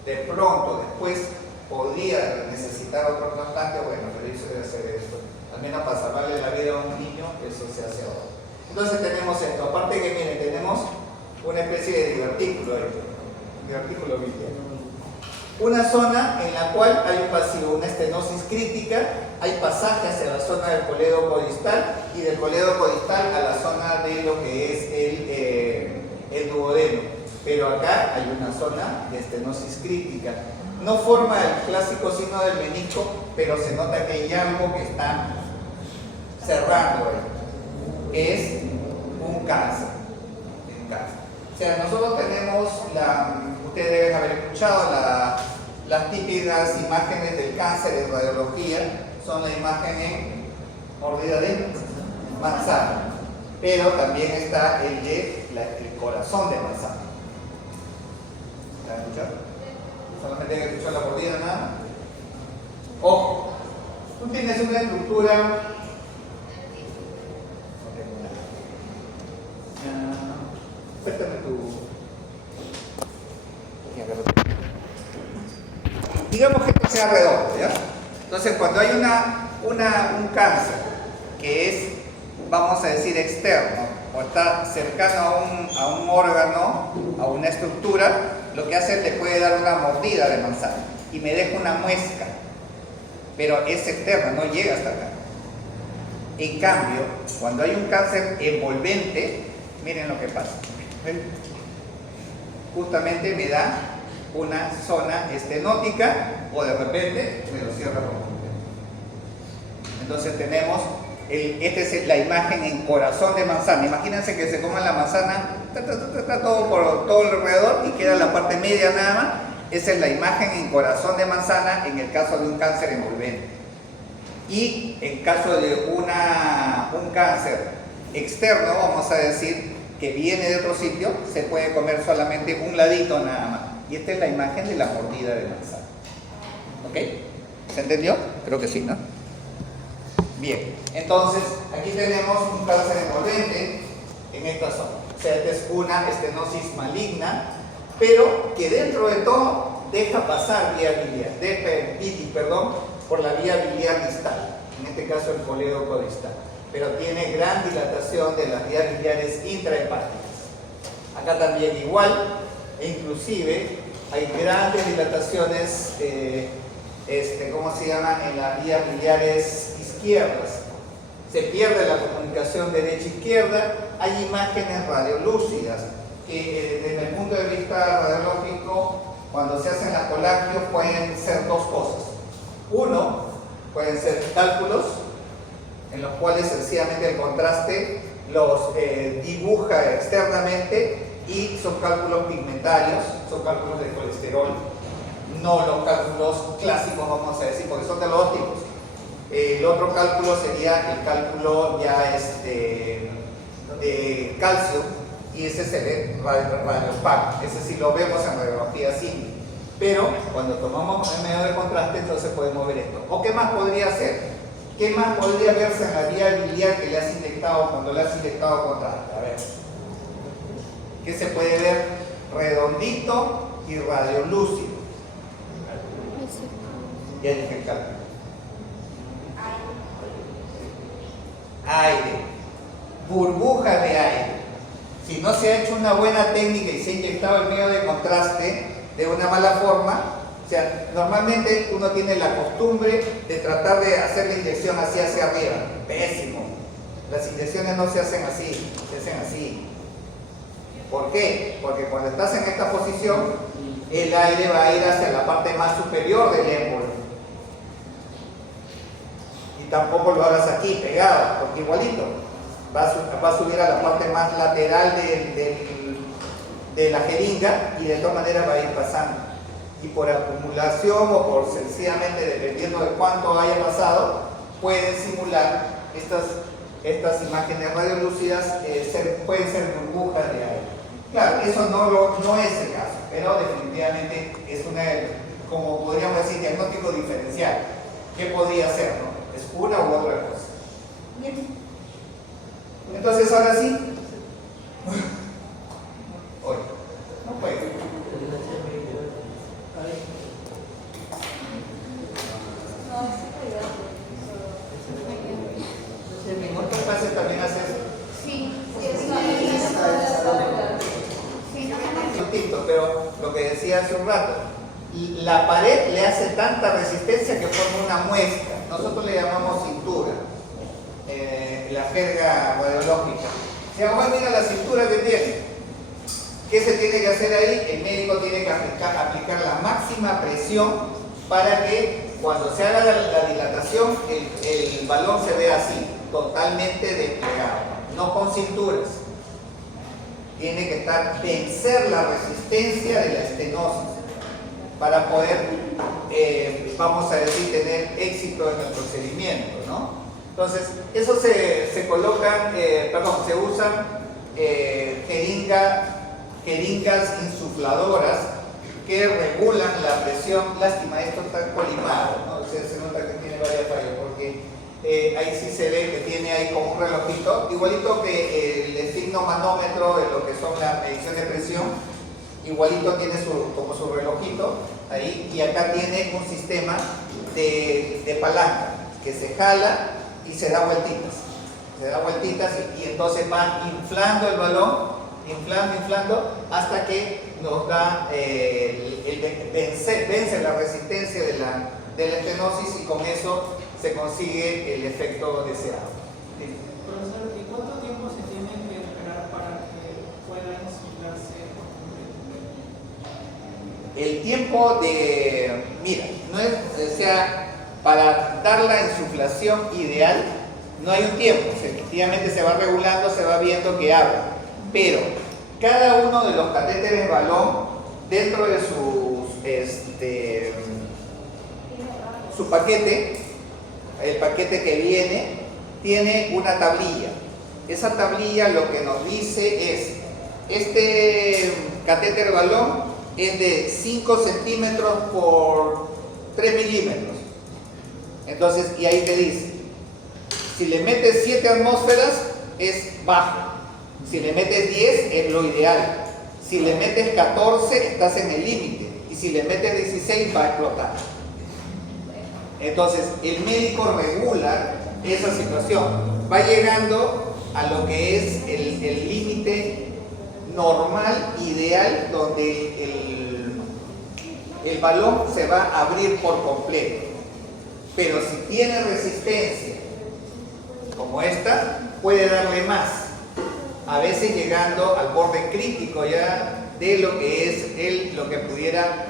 De pronto, después podría necesitar otro trasplante, bueno, pero eso debe ser esto. Al menos para salvarle la vida a un niño, eso se hace ahora. Entonces tenemos esto. Aparte que, miren, tenemos una especie de divertículo biliar. Una zona en la cual hay un vacío, una estenosis crítica, hay pasaje hacia la zona del colédoco distal y del colédoco distal a la zona de lo que es el duodeno. Pero acá hay una zona de estenosis crítica. No forma el clásico signo del menisco, pero se nota que hay algo que está cerrando ahí. Es un cáncer. O sea, nosotros tenemos ustedes deben haber escuchado las típicas imágenes del cáncer en radiología. Son la imagen en mordida de manzana, pero también está el corazón de manzana. ¿Están escuchando? Solamente hay que escuchar la mordida nada más. Ojo, tú tienes una estructura. Cuéntame digamos que esto sea redondo, ¿ya? Entonces, cuando hay un cáncer que es, vamos a decir, externo, o está cercano a un órgano, a una estructura, lo que hace es le puede dar una mordida de manzana y me deja una muesca, pero es externa, no llega hasta acá. En cambio, cuando hay un cáncer envolvente, miren lo que pasa. Justamente me da una zona estenótica, o de repente me lo cierra por completo. Entonces tenemos, esta es la imagen en corazón de manzana. Imagínense que se coman la manzana, todo por todo alrededor y queda la parte media nada más. Esa es la imagen en corazón de manzana en el caso de un cáncer envolvente. Y en caso de un cáncer externo, vamos a decir, que viene de otro sitio, se puede comer solamente un ladito nada más. Y esta es la imagen de la mordida de manzana. ¿Ok? ¿Se entendió? Creo que sí, ¿no? Bien, entonces aquí tenemos un cáncer envolvente en esta zona. O sea, esta es una estenosis maligna, pero que dentro de todo deja pasar por la vía biliar distal, en este caso el colédoco distal, pero tiene gran dilatación de las vías biliares intrahepáticas. Acá también igual, e inclusive hay grandes dilataciones, ¿cómo se llama?, en las vías biliares izquierdas. Se pierde la comunicación derecha-izquierda. Hay imágenes radiolúcidas que desde el punto de vista radiológico, cuando se hacen las colangios, pueden ser dos cosas. Uno, pueden ser cálculos en los cuales sencillamente el contraste los dibuja externamente, y son cálculos pigmentarios, son cálculos de colesterol. no los cálculos clásicos, vamos a decir, porque son de los dos tipos. El otro cálculo sería el cálculo ya de calcio, y ese es el radiopaco. Ese sí lo vemos en radiografía simple. Pero cuando tomamos el medio de contraste, entonces podemos ver esto. ¿O qué más podría hacer? ¿Qué más podría verse en la vía biliar que le has inyectado cuando le has inyectado contraste? A ver. ¿Qué se puede ver? Redondito y radiolúcido. Ya dije el cálculo. Aire. Burbujas de aire. Si no se ha hecho una buena técnica y se ha inyectado el medio de contraste de una mala forma, o sea, normalmente uno tiene la costumbre de tratar de hacer la inyección hacia arriba. Pésimo. Las inyecciones no se hacen así, se hacen así. ¿Por qué? Porque cuando estás en esta posición, el aire va a ir hacia la parte más superior del émbolo. Y tampoco lo hagas aquí, pegado, porque igualito va a subir a la parte más lateral de la jeringa y de todas maneras va a ir pasando. Y por acumulación o por sencillamente, dependiendo de cuánto haya pasado, pueden simular estas imágenes radiolúcidas, pueden ser burbujas de aire. Claro, eso no es el caso, pero definitivamente es como podríamos decir, diagnóstico diferencial. ¿Qué podría ser, no? ¿Es una u otra cosa? Bien. Entonces, ahora sí. Hoy. No puede. En otras clases también haces. Sí, pero lo que decía hace un rato, la pared le hace tanta resistencia que forma una muesca. Nosotros le llamamos cintura, la jerga radiológica. Si bueno, mira la cintura que tiene. ¿Qué se tiene que hacer ahí? El médico tiene que aplicar la máxima presión para que cuando se haga la dilatación el balón se vea así, totalmente desplegado, no con cinturas. Tiene que vencer la resistencia de la estenosis para poder, vamos a decir, tener éxito en el procedimiento, ¿no? Entonces, eso se usan jeringas insufladoras que regulan la presión. Lástima, esto está colimado, ¿no? Se nota que tiene varias fallas porque ahí sí se ve que tiene ahí como un relojito, igualito que el estigmomanómetro de lo que son las mediciones de presión, igualito tiene como su relojito ahí, y acá tiene un sistema de palanca que se jala y se da vueltitas y entonces va inflando el balón, inflando hasta que nos da vence la resistencia de la estenosis y con eso se consigue el efecto deseado. ¿Sí? Profesor, ¿y cuánto tiempo se tiene que esperar para que pueda insuflarse? El tiempo mira, no es, o sea, para dar la insuflación ideal no hay un tiempo, efectivamente se va regulando, se va viendo que abre, pero cada uno de los catéteres balón dentro de su paquete, el paquete que viene, tiene una tablilla. Esa tablilla lo que nos dice es, este catéter balón es de 5 centímetros por 3 milímetros. Entonces, y ahí te dice, si le metes 7 atmósferas es bajo, si le metes 10 es lo ideal, si le metes 14 estás en el límite, y si le metes 16 va a explotar. Entonces, el médico regula esa situación, va llegando a lo que es el límite normal, ideal, donde el balón se va a abrir por completo. Pero si tiene resistencia, como esta, puede darle más, a veces llegando al borde crítico ya de lo que es lo que pudiera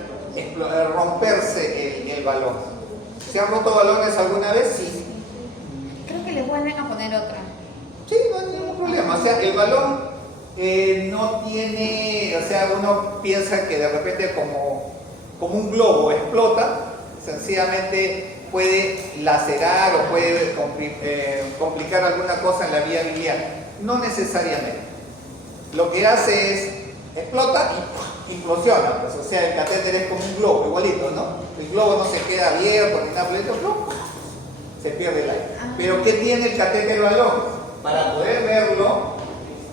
romperse el balón. ¿Se han roto balones alguna vez? Sí. Creo que le vuelven a poner otra. Sí, no hay ningún problema. O sea, el balón no tiene, o sea, uno piensa que de repente como como un globo explota, sencillamente puede lacerar o puede complicar alguna cosa en la vía biliar. No necesariamente. Lo que hace es explota y implosiona, pues, o sea, el catéter es como un globo, igualito, ¿no? El globo no se queda abierto ni nada, se pierde el aire. Pero ¿qué tiene el catéter balón? Para poder verlo,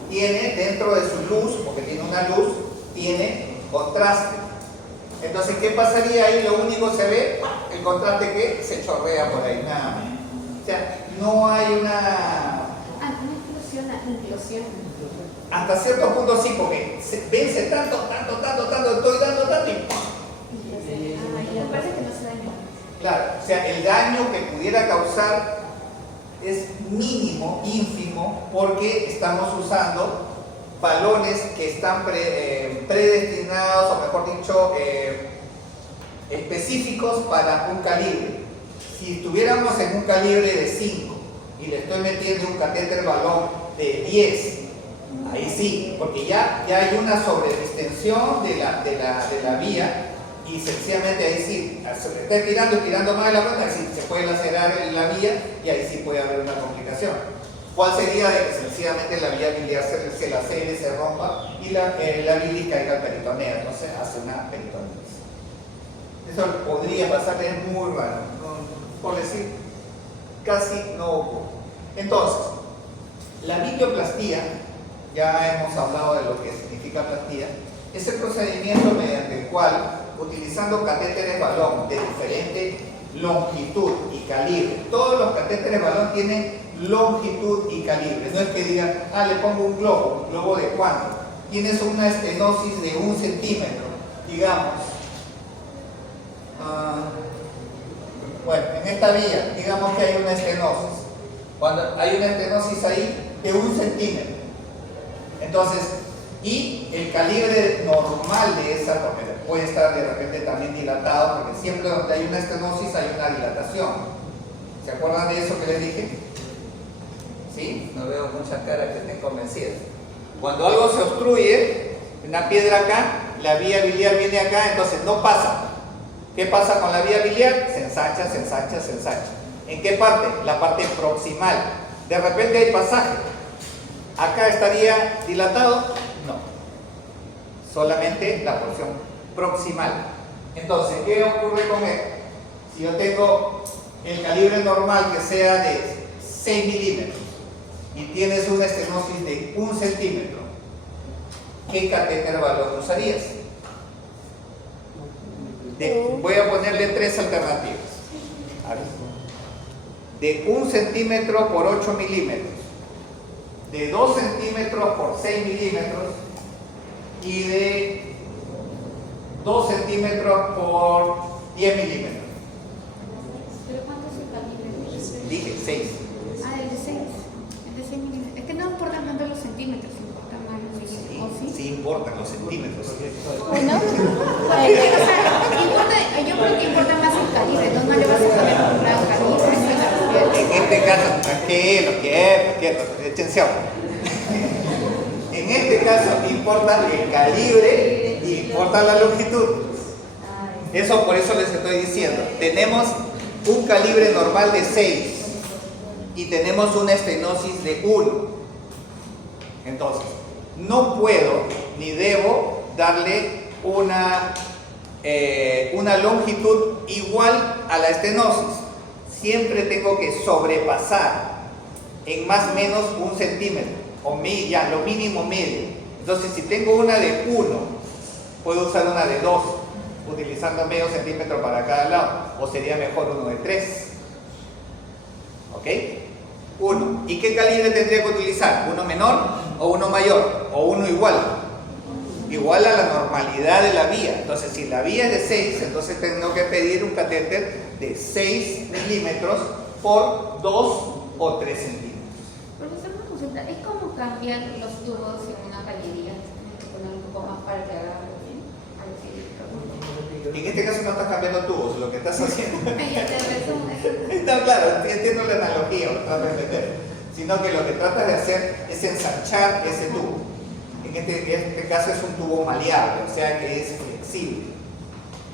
tiene dentro de su luz, porque tiene una luz, tiene contraste. Entonces, ¿qué pasaría ahí? Lo único se ve, el contraste que se chorrea por ahí, nada más. O sea, no hay una... No implosiona. Hasta cierto punto sí, porque se vence tanto, estoy dando tanto y ¡pum! Y me parece que no se daña. Claro, o sea, el daño que pudiera causar es mínimo, ínfimo, porque estamos usando balones que están predestinados, o mejor dicho, específicos para un calibre. Si estuviéramos en un calibre de 5 y le estoy metiendo un catéter balón de 10, ahí sí, porque ya hay una sobredistensión de la vía y sencillamente ahí sí, se le está tirando más de la cuenta, sí, se puede lacerar la vía y ahí sí puede haber una complicación. ¿Cuál sería? De que sencillamente la vía biliar se lacere, se rompa y la bilis caiga al peritoneo, entonces hace una peritonitis. Eso podría pasar, es muy raro, por decir, casi no ocurre. Entonces, la bilioplastía, ya hemos hablado de lo que significa plastía, es el procedimiento mediante el cual, utilizando catéteres balón de diferente longitud y calibre, todos los catéteres balón tienen longitud y calibre, no es que digan, le pongo un globo de cuánto, tienes una estenosis de 1 centímetro, digamos, bueno, en esta vía, digamos que hay una estenosis, cuando hay una estenosis ahí de 1 centímetro, entonces, y el calibre normal de esa, porque puede estar de repente también dilatado, porque siempre donde hay una estenosis hay una dilatación. ¿Se acuerdan de eso que les dije? ¿Sí? No veo mucha cara que estén convencidos. Cuando algo se obstruye, una piedra acá, la vía biliar viene acá, entonces no pasa. ¿Qué pasa con la vía biliar? Se ensancha. ¿En qué parte? La parte proximal. De repente hay pasaje. ¿Acá estaría dilatado? No. Solamente la porción proximal. Entonces, ¿qué ocurre con esto? Si yo tengo el calibre normal que sea de 6 milímetros y tienes una estenosis de 1 centímetro, ¿qué catéter balón usarías? Voy a ponerle 3 alternativas. A ver. De 1 centímetro por 8 milímetros, de 2 centímetros por 6 milímetros y de 2 centímetros por 10 milímetros. ¿Pero cuánto es el calibre? Dije 6. El de 6. El de 6 milímetros. Es que no importan tanto los centímetros, importan más los milímetros. ¿O sí? Sí importan los centímetros. ¿No? Yo creo que importa más el calibre, no le vas a saber comprar un calibre. En este caso, tranquilo, échense agua. En este caso importa el calibre y importa la longitud. Eso por eso les estoy diciendo. Tenemos un calibre normal de 6 y tenemos una estenosis de 1. Entonces, no puedo ni debo darle una longitud igual a la estenosis. Siempre tengo que sobrepasar en más o menos 1 centímetro, o ya lo mínimo medio. Entonces, si tengo una de 1, puedo usar una de 2, utilizando medio centímetro para cada lado, o sería mejor uno de 3. ¿Ok? 1. ¿Y qué calibre tendría que utilizar? ¿Uno menor o uno mayor? ¿O uno igual? Igual a la normalidad de la vía. Entonces, si la vía es de 6, entonces tengo que pedir un catéter de 6 milímetros por 2 o 3 centímetros. Profesor, una consulta, ¿es como cambiar los tubos en una cañería? Tienes que poner un poco más para que agarre bien. En este caso no estás cambiando tubos, lo que estás haciendo. Ya te resumo. Está claro, entiendo la analogía, lo trato de entender. Sino que lo que tratas de hacer es ensanchar ese tubo. En este caso es un tubo maleable, o sea que es flexible.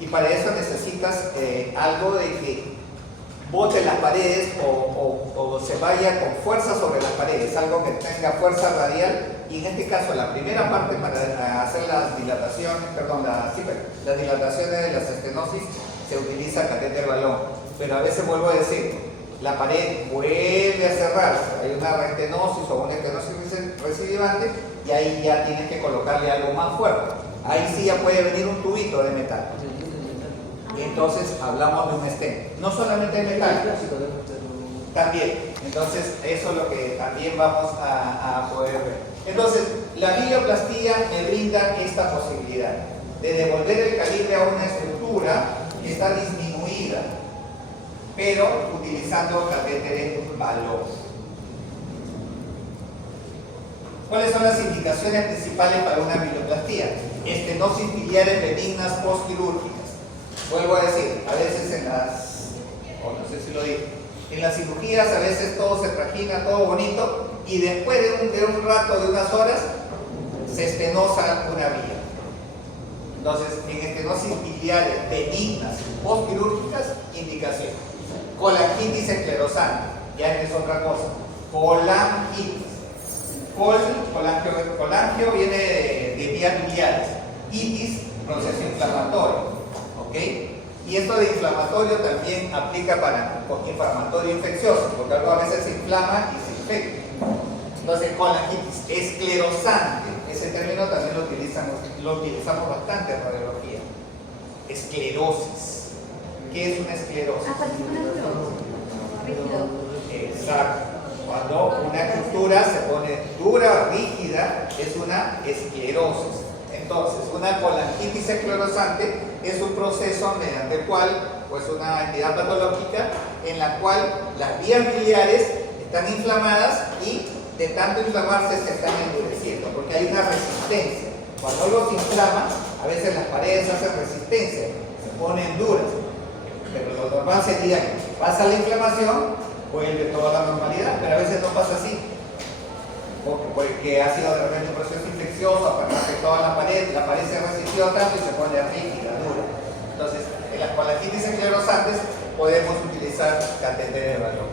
Y para eso necesitas algo de que bote las paredes o se vaya con fuerza sobre las paredes, algo que tenga fuerza radial. Y en este caso, la primera parte para hacer las dilataciones, las dilataciones de las estenosis se utiliza catéter balón. Pero a veces vuelvo a decir, la pared vuelve a cerrarse, hay una reestenosis o una estenosis recidivante y ahí ya tienes que colocarle algo más fuerte. Ahí sí ya puede venir un tubito de metal. Entonces hablamos de un stent. No solamente de metal, también. Entonces eso es lo que también vamos a poder ver. Entonces la bilioplastía me brinda esta posibilidad de devolver el calibre a una estructura que está disminuida, pero utilizando catéteres balón. ¿Cuáles son las indicaciones principales para una bilioplastía? Estenosis biliares benignas postquirúrgicas. Vuelvo a decir, a veces no sé si lo digo, en las cirugías a veces todo se trajina, todo bonito, y después de un rato, de unas horas, se estenosa una vía. Entonces, en estenosis biliares benignas postquirúrgicas, indicación. Colangitis esclerosante, ya es otra cosa. Colangitis. Colangio viene de vías biliares. Itis, proceso inflamatorio. ¿Ok? Y esto de inflamatorio también aplica para inflamatorio infeccioso, porque algo a veces se inflama y se infecta. Entonces, colangitis esclerosante, ese término también lo utilizamos bastante en radiología. Esclerosis. ¿Qué es una esclerosis? Parece una esclerosis. Rígido. Exacto. Cuando una estructura se pone dura, rígida, es una esclerosis. Entonces, una colangitis esclerosante es un proceso mediante el cual, pues una entidad patológica en la cual las vías biliares están inflamadas y de tanto inflamarse se están endureciendo, porque hay una resistencia. Cuando algo se inflama, a veces las paredes hacen resistencia, se ponen duras, pero lo normal sería que pasa la inflamación, vuelve toda la normalidad, pero a veces no pasa así. Porque ha sido de repente un proceso infeccioso, afectó a la pared se resistió tanto y se pone rígida, dura. Entonces, en las colangitis esclerosantes podemos utilizar catéteres de balón.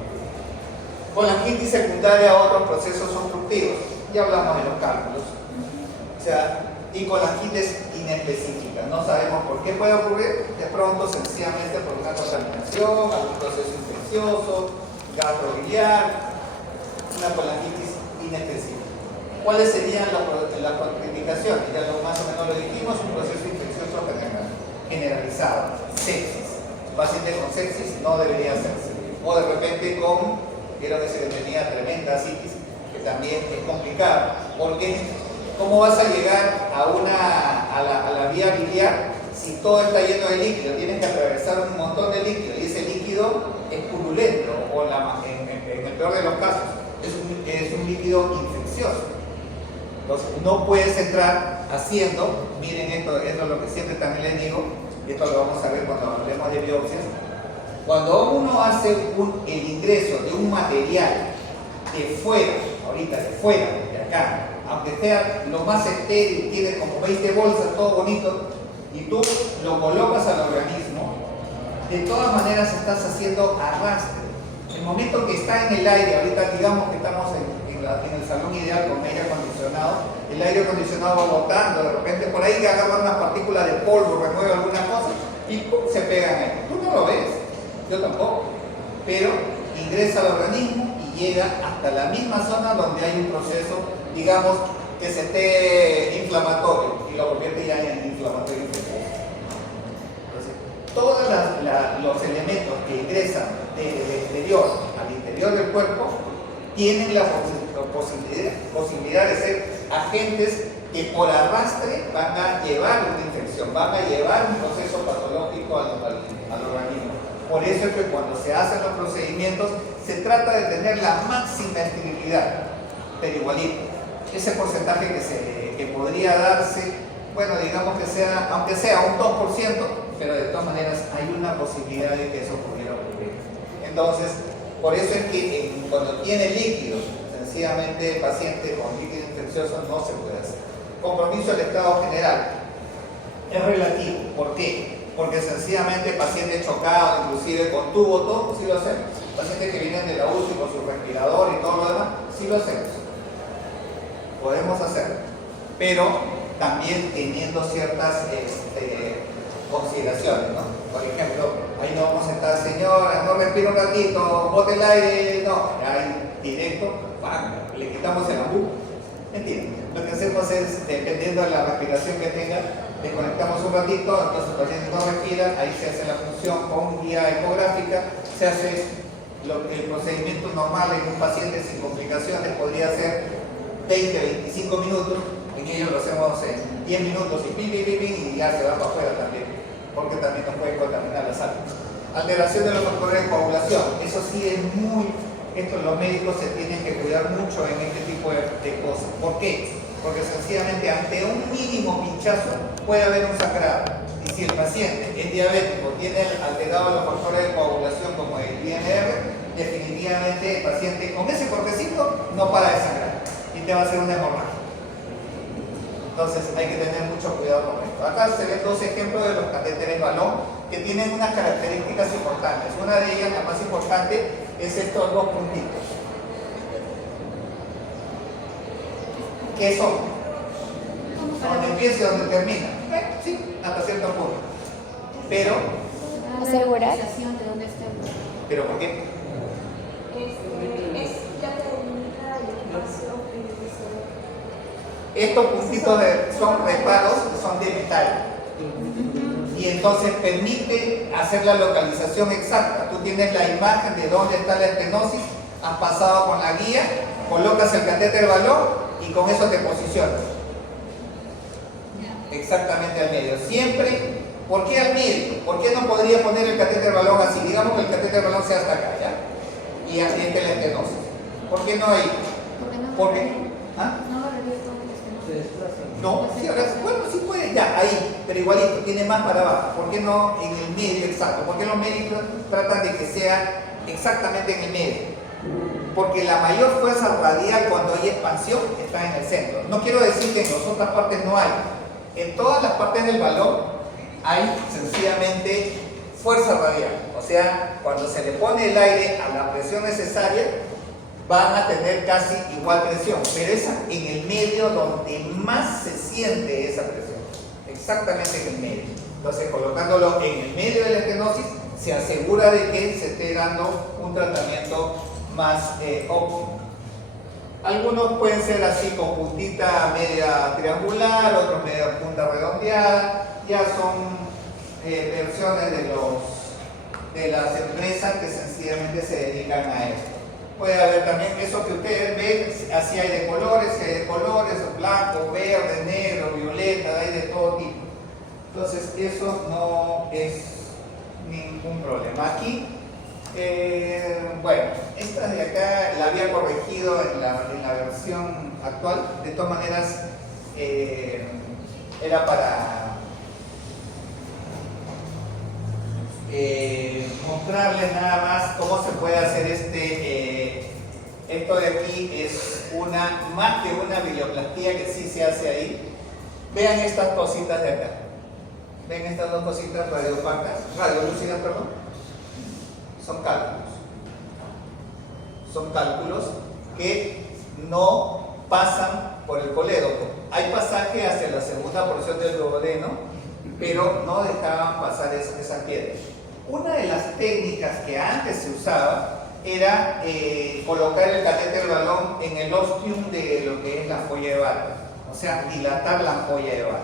Colangitis secundaria a otros procesos obstructivos, ya hablamos de los cálculos. O sea, y colangitis inespecífica, no sabemos por qué puede ocurrir, de pronto sencillamente por una contaminación, algún proceso infeccioso, gastrobiliar, una colangitis inespecífica. ¿Cuáles serían las contraindicaciones? Ya más o menos lo dijimos, un proceso infeccioso generalizado, sepsis. Un paciente con sepsis no debería hacerse. O de repente quiero decir que tenía tremenda citis, que también es complicado. Porque ¿cómo vas a llegar a la vía biliar si todo está lleno de líquido? Tienes que atravesar un montón de líquido y ese líquido es purulento o en el peor de los casos es un líquido infeccioso. Entonces no puedes entrar haciendo, miren esto es lo que siempre también les digo, y esto lo vamos a ver cuando hablemos de biopsias. Cuando uno hace el ingreso de un material de fuera, ahorita de fuera, de acá, aunque sea lo más estéril, tiene como 20 bolsas, todo bonito, y tú lo colocas al organismo, de todas maneras estás haciendo arrastre. El momento que está en el aire, ahorita digamos que estamos en el salón ideal con aire acondicionado, el aire acondicionado va botando, de repente por ahí agarra una partícula de polvo, remueve alguna cosa y ¡pum! Se pegan ahí. Tú no lo ves, yo tampoco, pero ingresa al organismo y llega hasta la misma zona donde hay un proceso, digamos, que se esté inflamatorio y lo convierte ya en inflamatorio infeccioso. Entonces, todos los elementos que ingresan del exterior al interior del cuerpo tienen la posibilidad de ser agentes que por arrastre van a llevar una infección, van a llevar un proceso patológico al organismo. Por eso es que cuando se hacen los procedimientos se trata de tener la máxima esterilidad, pero igualito. Ese porcentaje que podría darse, bueno, digamos que sea, aunque sea un 2%, pero de todas maneras hay una posibilidad de que eso pudiera ocurrir. Entonces, por eso es que cuando tiene líquido, sencillamente el paciente con líquido infeccioso no se puede hacer. Compromiso del estado general es relativo. ¿Por qué? porque sencillamente pacientes chocados, inclusive con tubo, todo, sí lo hacemos. Pacientes que vienen de la UCI con su respirador y todo lo demás, sí lo hacemos. Podemos hacerlo, pero también teniendo ciertas consideraciones, ¿no? Por ejemplo, ahí no vamos a sentar, señora, no respira un ratito, bote el aire, no, ahí directo, ¡pam!, le quitamos el ampú. Mentira, lo que hacemos es, dependiendo de la respiración que tenga, desconectamos un ratito, entonces el paciente no respira, ahí se hace la función con guía ecográfica, se hace el procedimiento normal en un paciente sin complicaciones, podría ser 20-25 minutos, en ellos lo hacemos en 10 minutos y ya se va para afuera también, porque también nos puede contaminar la sangre. Alteración de los factores de coagulación, eso sí es los médicos se tienen que cuidar mucho en este tipo de cosas. ¿Por qué? Porque sencillamente ante un mínimo pinchazo puede haber un sangrado. Y si el paciente es diabético, tiene alterado los factores de coagulación como el INR, definitivamente el paciente con ese cortecito no para de sangrar y te va a hacer una hemorragia. Entonces hay que tener mucho cuidado con esto. Acá se ven dos ejemplos de los catéteres balón que tienen unas características importantes. Una de ellas, la más importante, es estos dos puntitos. ¿Qué son? Donde empieza y donde termina. Sí, hasta cierto punto. Pero, asegurar. De dónde está el... ¿pero por qué? Es la que delimita el espacio en el que se... Estos puntitos son reparos, son de metal. Y entonces permite hacer la localización exacta. Tú tienes la imagen de dónde está la estenosis, has pasado con la guía, colocas el catéter balón y con eso te posicionas exactamente al medio. Siempre, ¿por qué al medio? ¿Por qué no podría poner el catéter balón así? Digamos que el catéter balón sea hasta acá, ¿ya? Y así es que la estenosis. ¿Por qué no ahí? ¿Por qué? ¿Ah? No, sí, ahora, bueno, sí puede, ya, ahí, pero igualito, tiene más para abajo. ¿Por qué no en el medio exacto? ¿Por qué los médicos tratan de que sea exactamente en el medio? Porque la mayor fuerza radial cuando hay expansión está en el centro. No quiero decir que en las otras partes no hay. En todas las partes del balón hay sencillamente fuerza radial. O sea, cuando se le pone el aire a la presión necesaria, van a tener casi igual presión, pero es en el medio donde más se siente esa presión, exactamente en el medio. Entonces, colocándolo en el medio de la estenosis, se asegura de que se esté dando un tratamiento más óptimo. Algunos pueden ser así con puntita media triangular, otros media punta redondeada, ya son versiones de las empresas que sencillamente se dedican a esto. Puede haber también eso que ustedes ven, así hay de colores, blanco, verde, negro, violeta, hay de todo tipo. Entonces eso no es ningún problema. Aquí, bueno, esta de acá la había corregido en la versión actual. De todas maneras, era para mostrarles nada más cómo se puede hacer esto de aquí es más que una bilioplastía que sí se hace ahí. Vean estas cositas de acá. Ven estas dos cositas radiolúcidas, perdón. Son cálculos. Son cálculos que no pasan por el colédoco. Hay pasaje hacia la segunda porción del duodeno, pero no dejaban pasar esas piedras. Una de las técnicas que antes se usaba era colocar el catéter balón en el ostium de lo que es la ampolla de Barber, o sea, dilatar la ampolla de Barber,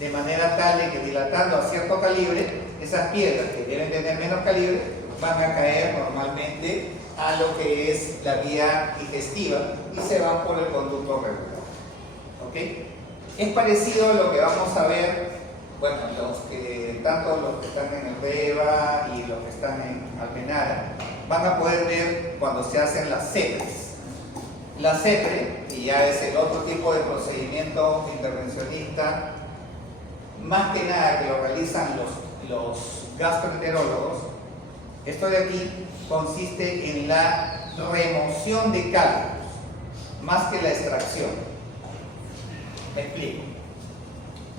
de manera tal de que dilatando a cierto calibre, esas piedras que deben tener menos calibre van a caer normalmente a lo que es la vía digestiva y se van por el conducto regular. ¿Ok? Es parecido a lo que vamos a ver, bueno, tanto los que están en el REVA y los que están en Almenara, van a poder ver cuando se hacen las CEPRES. La CEPRE, y ya es el otro tipo de procedimiento intervencionista, más que nada que lo realizan los gastroenterólogos, esto de aquí consiste en la remoción de cálculos, más que la extracción. Me explico.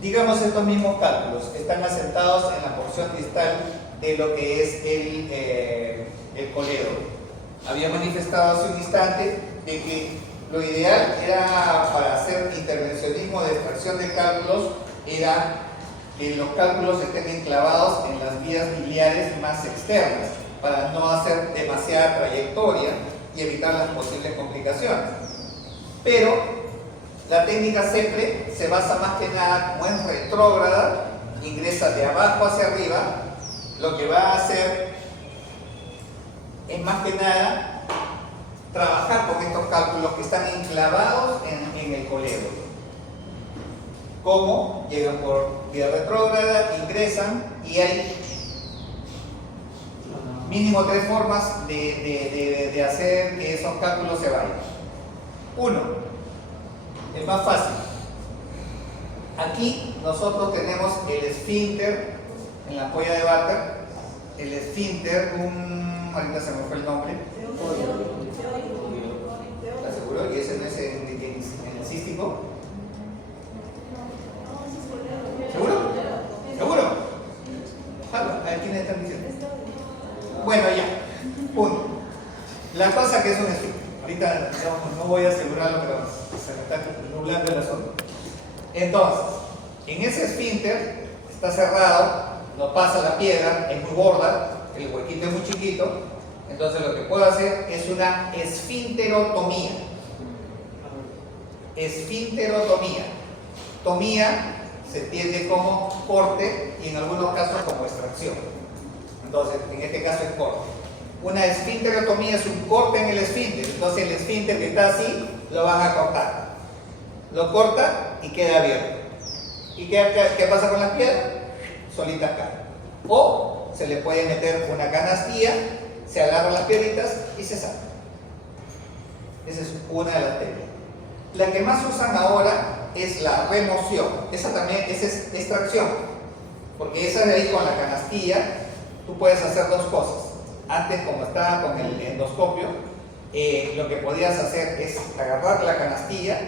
digamos, estos mismos cálculos están asentados en la porción distal de lo que es el coledo. Había manifestado hace un instante de que lo ideal era, para hacer intervencionismo de extracción de cálculos, era que los cálculos estén enclavados en las vías biliares más externas para no hacer demasiada trayectoria y evitar las posibles complicaciones. Pero la técnica CEPRE se basa más que nada, como es retrógrada, ingresa de abajo hacia arriba. Lo que va a hacer es más que nada trabajar con estos cálculos que están enclavados en el coledo. ¿Cómo? Llegan por vía retrógrada, ingresan, y hay mínimo 3 formas de hacer que esos cálculos se vayan. Uno, es más fácil. Aquí nosotros tenemos el esfínter en la polla de váter, el esfínter, ahorita se me fue el nombre. ¿Estás seguro? ¿Y ese no es en el cístico? ¿Seguro? ¿Seguro? Ojalá, a ver quiénes están diciendo. Bueno, ya, punto. La cosa que es un esfínter. Ahorita no voy a asegurarlo, pero se me está nublando el asunto. Entonces, en ese esfínter está cerrado, no pasa la piedra, es muy gorda, el huequito es muy chiquito. Entonces lo que puedo hacer es una esfinterotomía. Esfinterotomía. Tomía se entiende como corte y en algunos casos como extracción. Entonces, en este caso es corte. Una esfinterotomía es un corte en el esfínter. Entonces el esfínter que está así lo van a cortar. Lo corta y queda abierto. ¿Y qué pasa con las piedras? Solitas caen. O se le puede meter una canastilla, se agarran las piedritas y se saca. Esa es una de las técnicas. La que más usan ahora es la remoción. Esa también es extracción, porque esa de ahí con la canastilla tú puedes hacer dos cosas. Antes, como estaba con el endoscopio, lo que podías hacer es agarrar la canastilla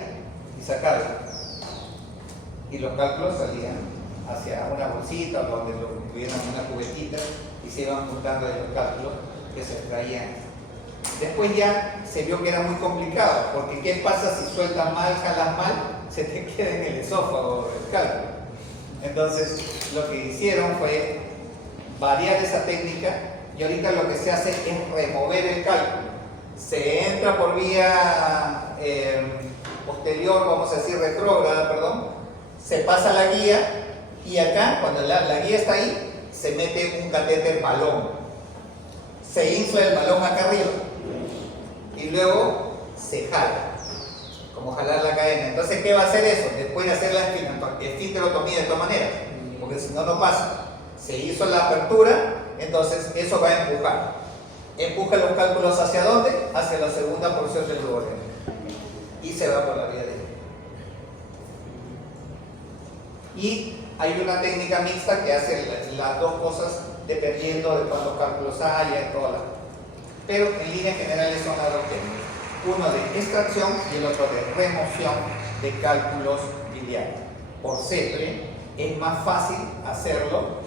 y sacarla, y los cálculos salían hacia una bolsita o donde lo tuvieran una cubetita y se iban juntando los cálculos que se extraían. Después ya se vio que era muy complicado, porque ¿qué pasa si sueltas mal, jalas mal? Se te queda en el esófago el cálculo. Entonces lo que hicieron fue variar esa técnica, y ahorita lo que se hace es remover el cálculo. Se entra por vía posterior, vamos a decir retrógrada, perdón, se pasa la guía, y acá, cuando la guía está ahí, se mete un catéter balón. Se infla el balón acá arriba y luego se jala, como jalar la cadena. Entonces, ¿qué va a hacer eso? Después de hacer la esfinterotomía de todas maneras, porque si no, no pasa. Se hizo la apertura, entonces eso va a empujar. Empuja los cálculos ¿hacia dónde? Hacia la segunda porción del duodeno. Y se va por la vía de ahí. Y hay una técnica mixta que hace las dos cosas dependiendo de cuántos cálculos haya y todas las. Pero en líneas generales son las dos técnicas. Uno de extracción y el otro de remoción de cálculos biliares. Por CEPRE es más fácil hacerlo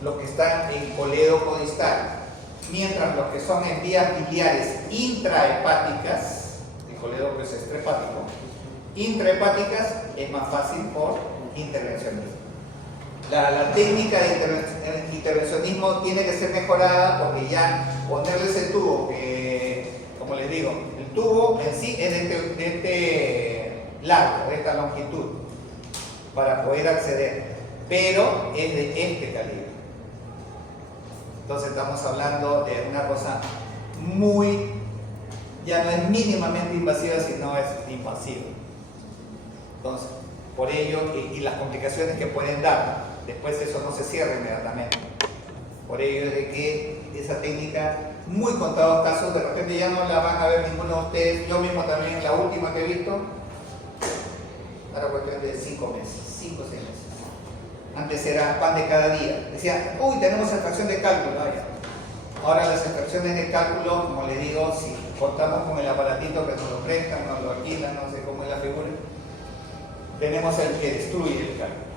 los que están en coledo codistal, mientras los que son en vías biliares intrahepáticas, el coledo que es extrahepático, intrahepáticas es más fácil por intervencionismo. La técnica de intervencionismo tiene que ser mejorada, porque ya ponerles el tubo, que como les digo, el tubo en sí es de este largo, de esta longitud, para poder acceder, pero es de este calibre. Entonces estamos hablando de una cosa muy, ya no es mínimamente invasiva, sino es invasiva. Entonces, por ello, y las complicaciones que pueden dar, después eso no se cierra inmediatamente. Por ello es de que esa técnica, muy contados casos, de repente ya no la van a ver ninguno de ustedes. Yo mismo también, la última que he visto, ahora cuestión de 5 meses, 5 o 6 meses. Antes era pan de cada día. Decía, uy, tenemos extracción de cálculo. Ahora las extracciones de cálculo, como les digo, si contamos con el aparatito que nos lo prestan, nos lo alquilan, no sé cómo es la figura, tenemos el que destruye el cálculo.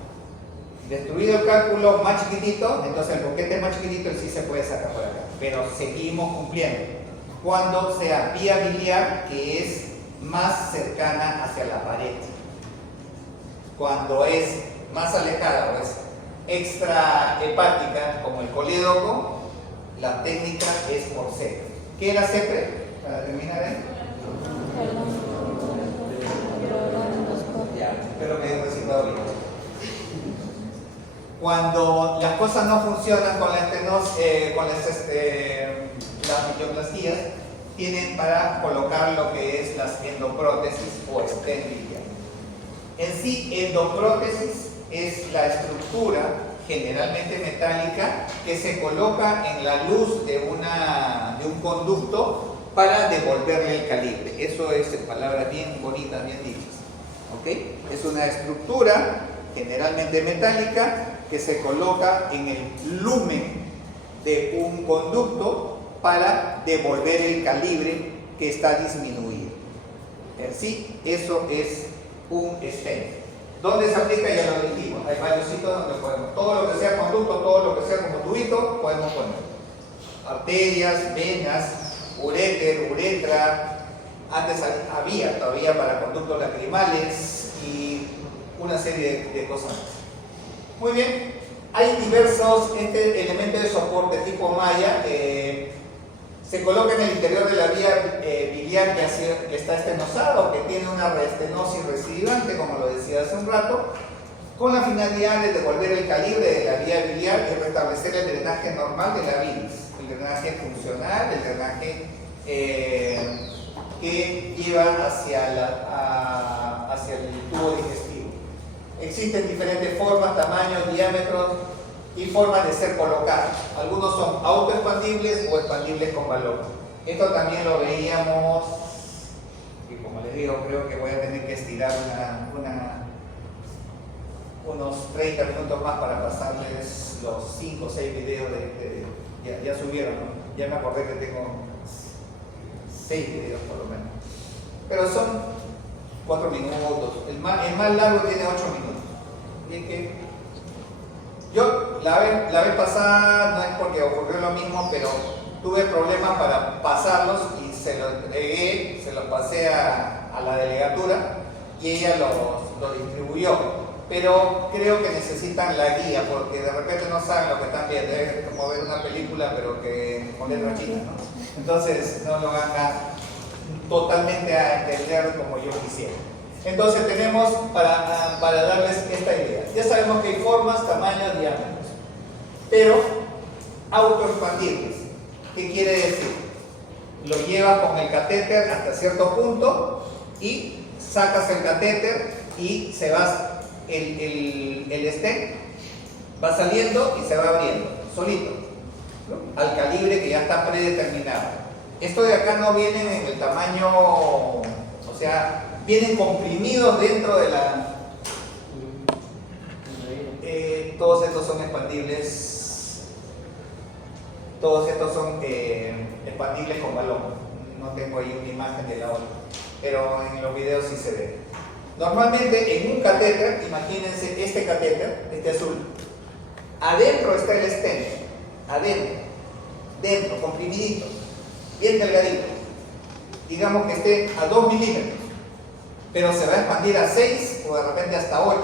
Destruido el cálculo más chiquitito, entonces el boquete más chiquitito sí se puede sacar por acá, pero seguimos cumpliendo. Cuando sea vía biliar, que es más cercana hacia la pared. Cuando es más alejada o es extra hepática, como el colédoco, la técnica es por CEPRE. ¿Qué era CEPRE? Para terminar ahí. Ya, espero que haya recitado bien. Cuando las cosas no funcionan con las microplastías, tienen para colocar lo que es las endoprótesis o stent biliar. En sí, endoprótesis es la estructura generalmente metálica que se coloca en la luz de un conducto para devolverle el calibre. Eso es en palabras bien bonitas, bien dichas. ¿Okay? Es una estructura generalmente metálica que se coloca en el lumen de un conducto para devolver el calibre que está disminuido. En sí, eso es un stent. ¿Dónde se aplica? Ya lo dijimos. Hay varios sitios donde podemos. Todo lo que sea conducto, todo lo que sea como tubito, podemos poner. Arterias, venas, uréter, uretra. Antes había todavía para conductos lacrimales y una serie de cosas más. Muy bien. Hay diversos elementos de soporte tipo malla que se coloca en el interior de la vía biliar que está estenosada o que tiene una estenosis recidivante, como lo decía hace un rato, con la finalidad de devolver el calibre de la vía biliar y restablecer el drenaje normal de la bilis, el drenaje funcional, el drenaje que lleva hacia el tubo digestivo. Existen diferentes formas, tamaños, diámetros y formas de ser colocados. Algunos son autoexpandibles o expandibles con balón. Esto también lo veíamos, y como les digo, creo que voy a tener que estirar unos 30 minutos más para pasarles los 5 o 6 videos ya subieron, ¿no? Ya me acordé que tengo 6 videos por lo menos. Pero son 4 minutos. El más largo tiene 8 minutos. Bien que yo la vez pasada, no es porque ocurrió lo mismo, pero tuve problemas para pasarlos y se los entregué, se los pasé a la delegatura y ella los distribuyó. Pero creo que necesitan la guía porque de repente no saben lo que están viendo. Es como ver una película pero que con letra china, ¿no? Entonces no lo hagan totalmente a entender como yo quisiera. Entonces tenemos para darles esta idea. Ya sabemos que hay formas, tamaños, diámetros, pero autoexpandibles. ¿Qué quiere decir? Lo llevas con el catéter hasta cierto punto y sacas el catéter y se va el stent va saliendo y se va abriendo solito, ¿no? Al calibre que ya está predeterminado. Esto de acá no vienen en el tamaño, o sea, vienen comprimidos dentro de la... todos estos son expandibles. Todos estos son expandibles con balón. No tengo ahí una imagen de la otra, pero en los videos sí se ve. Normalmente en un catéter, imagínense este catéter, este azul, adentro está el stent, dentro, comprimidito, bien delgadito. Digamos que esté a 2 milímetros, pero se va a expandir a 6 o de repente hasta 8.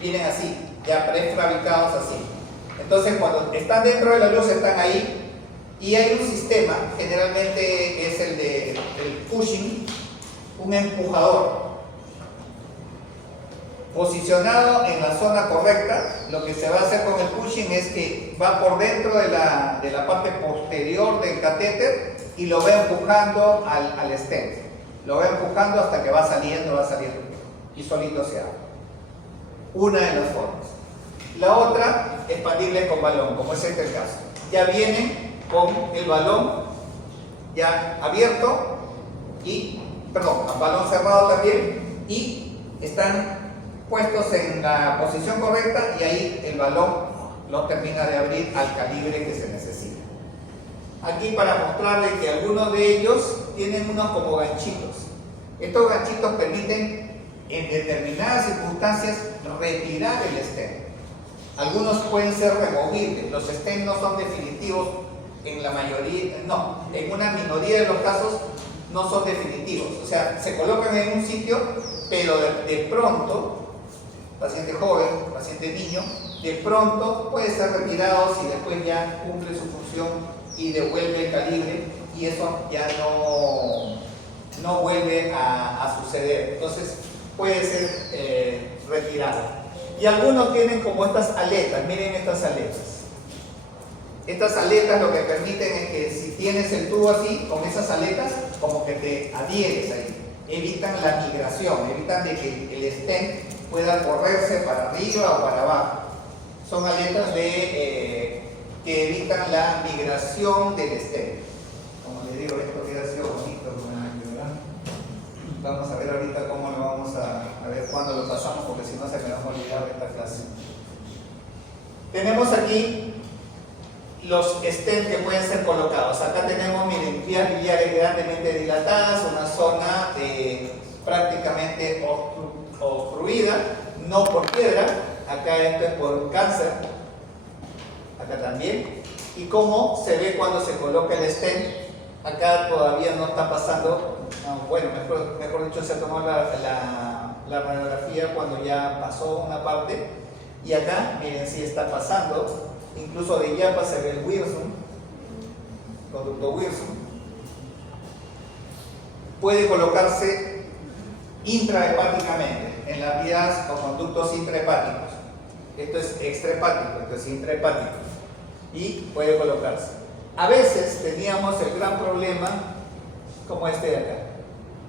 Vienen así, ya prefabricados así. Entonces cuando están dentro de la luz están ahí y hay un sistema, generalmente es el pushing, un empujador. Posicionado en la zona correcta, lo que se va a hacer con el pushing es que va por dentro de la parte posterior del catéter y lo va empujando al stent. Lo va empujando hasta que va saliendo y solito se abre. Una de las formas. La otra, expandible con balón, como es este el caso. Ya vienen con el balón ya abierto balón cerrado también y están puestos en la posición correcta y ahí el balón lo termina de abrir al calibre que se necesita. Aquí para mostrarles que algunos de ellos tienen unos como ganchitos. Estos ganchitos permiten en determinadas circunstancias retirar el stent. Algunos pueden ser removibles. Los stents no son definitivos en la mayoría, no, en una minoría de los casos no son definitivos. O sea, se colocan en un sitio, pero de pronto, paciente joven, paciente niño, de pronto puede ser retirado si después ya cumple su función y devuelve el calibre, y eso ya no vuelve a suceder. Entonces puede ser retirado. Y algunos tienen como estas aletas. Miren estas aletas. Estas aletas lo que permiten es que si tienes el tubo así, con esas aletas, como que te adhieres ahí. Evitan la migración, evitan de que el stent pueda correrse para arriba o para abajo. Son aletas que evitan la migración del stent. Como les digo, esto hubiera sido bonito, ¿verdad? Vamos a ver ahorita cómo lo vamos a ver cuándo lo pasamos, porque si no se me va a olvidar de esta clase. Tenemos aquí los stents que pueden ser colocados. Acá tenemos, miren, vías biliares grandemente dilatadas, una zona prácticamente obstruida, no por piedra. Acá esto es por cáncer, acá también. Y cómo se ve cuando se coloca el stent. Acá todavía no está pasando, bueno, mejor dicho, se tomó la radiografía cuando ya pasó una parte. Y acá, miren, sí está pasando. Incluso de Yapa se ve el Wilson, conducto Wilson. Puede colocarse intrahepáticamente en las vías o conductos intrahepáticos. Esto es extrahepático, esto es intrahepático. Y puede colocarse. A veces teníamos el gran problema, como este de acá.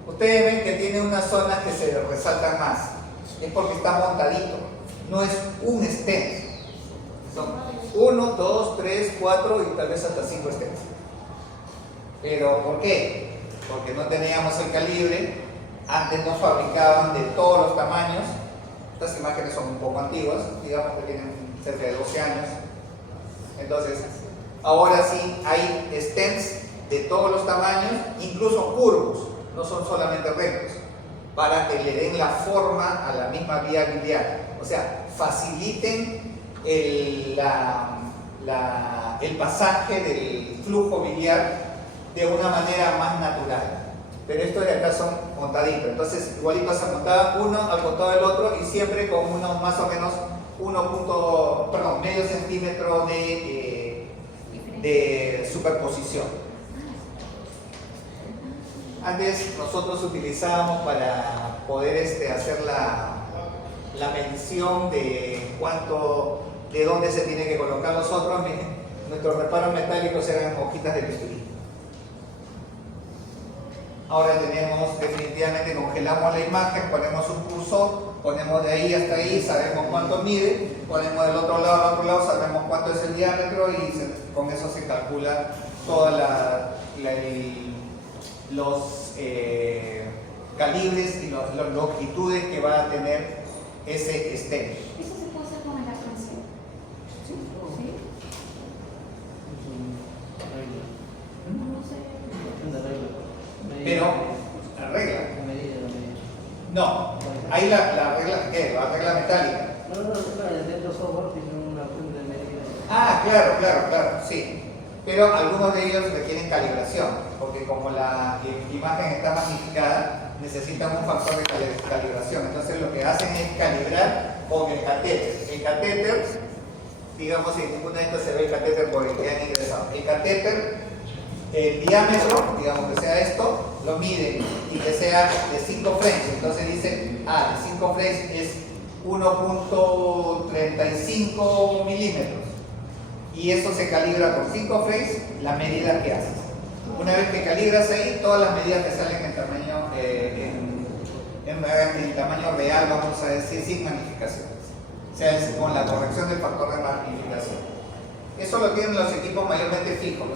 Ustedes ven que tiene unas zonas que se resaltan más. Es porque está montadito. No es un stent. Son 1, 2, 3, 4 y tal vez hasta 5 stents. ¿Pero por qué? Porque no teníamos el calibre. Antes no fabricaban de todos los tamaños. Estas imágenes son un poco antiguas, digamos que tienen cerca de 12 años. Entonces, ahora sí hay stents de todos los tamaños, incluso curvos, no son solamente rectos, para que le den la forma a la misma vía biliar. O sea, faciliten el pasaje del flujo biliar de una manera más natural. Pero estos de acá son montaditos, entonces igualito se montaba uno al costado del otro y siempre con unos más o menos medio centímetro de superposición. Antes nosotros utilizábamos para poder hacer la medición de dónde se tiene que colocar los otros. Nuestros reparos metálicos eran hojitas de bisturí. Ahora definitivamente congelamos la imagen, ponemos un cursor, ponemos de ahí hasta ahí, sabemos cuánto mide, ponemos del otro lado al otro lado, sabemos cuánto es el diámetro y con eso se calcula todos los calibres y las longitudes que va a tener ese stent. ¿Eso se puede hacer con la canción? ¿Sí? ¿Sí? No sé. Pero, arregla. No, ahí la regla, ¿qué? La regla metálica. No, dentro software tiene una punta de medida. Ah, claro, sí. Pero algunos de ellos requieren calibración, porque como la imagen está magnificada, necesitan un factor de calibración. Entonces lo que hacen es calibrar con el catéter. El catéter, digamos, en ninguna de estas se ve el catéter por el que han ingresado. El catéter, el diámetro, digamos que sea esto, lo miden y que sea de 5 frames. Entonces dice, de 5 frames es 1.35 milímetros. Y eso se calibra por 5 frames la medida que haces. Una vez que calibras ahí, todas las medidas te salen en tamaño, en tamaño real, vamos a decir, sin magnificaciones. O sea, es con la corrección del factor de magnificación. Eso lo tienen los equipos mayormente fijos.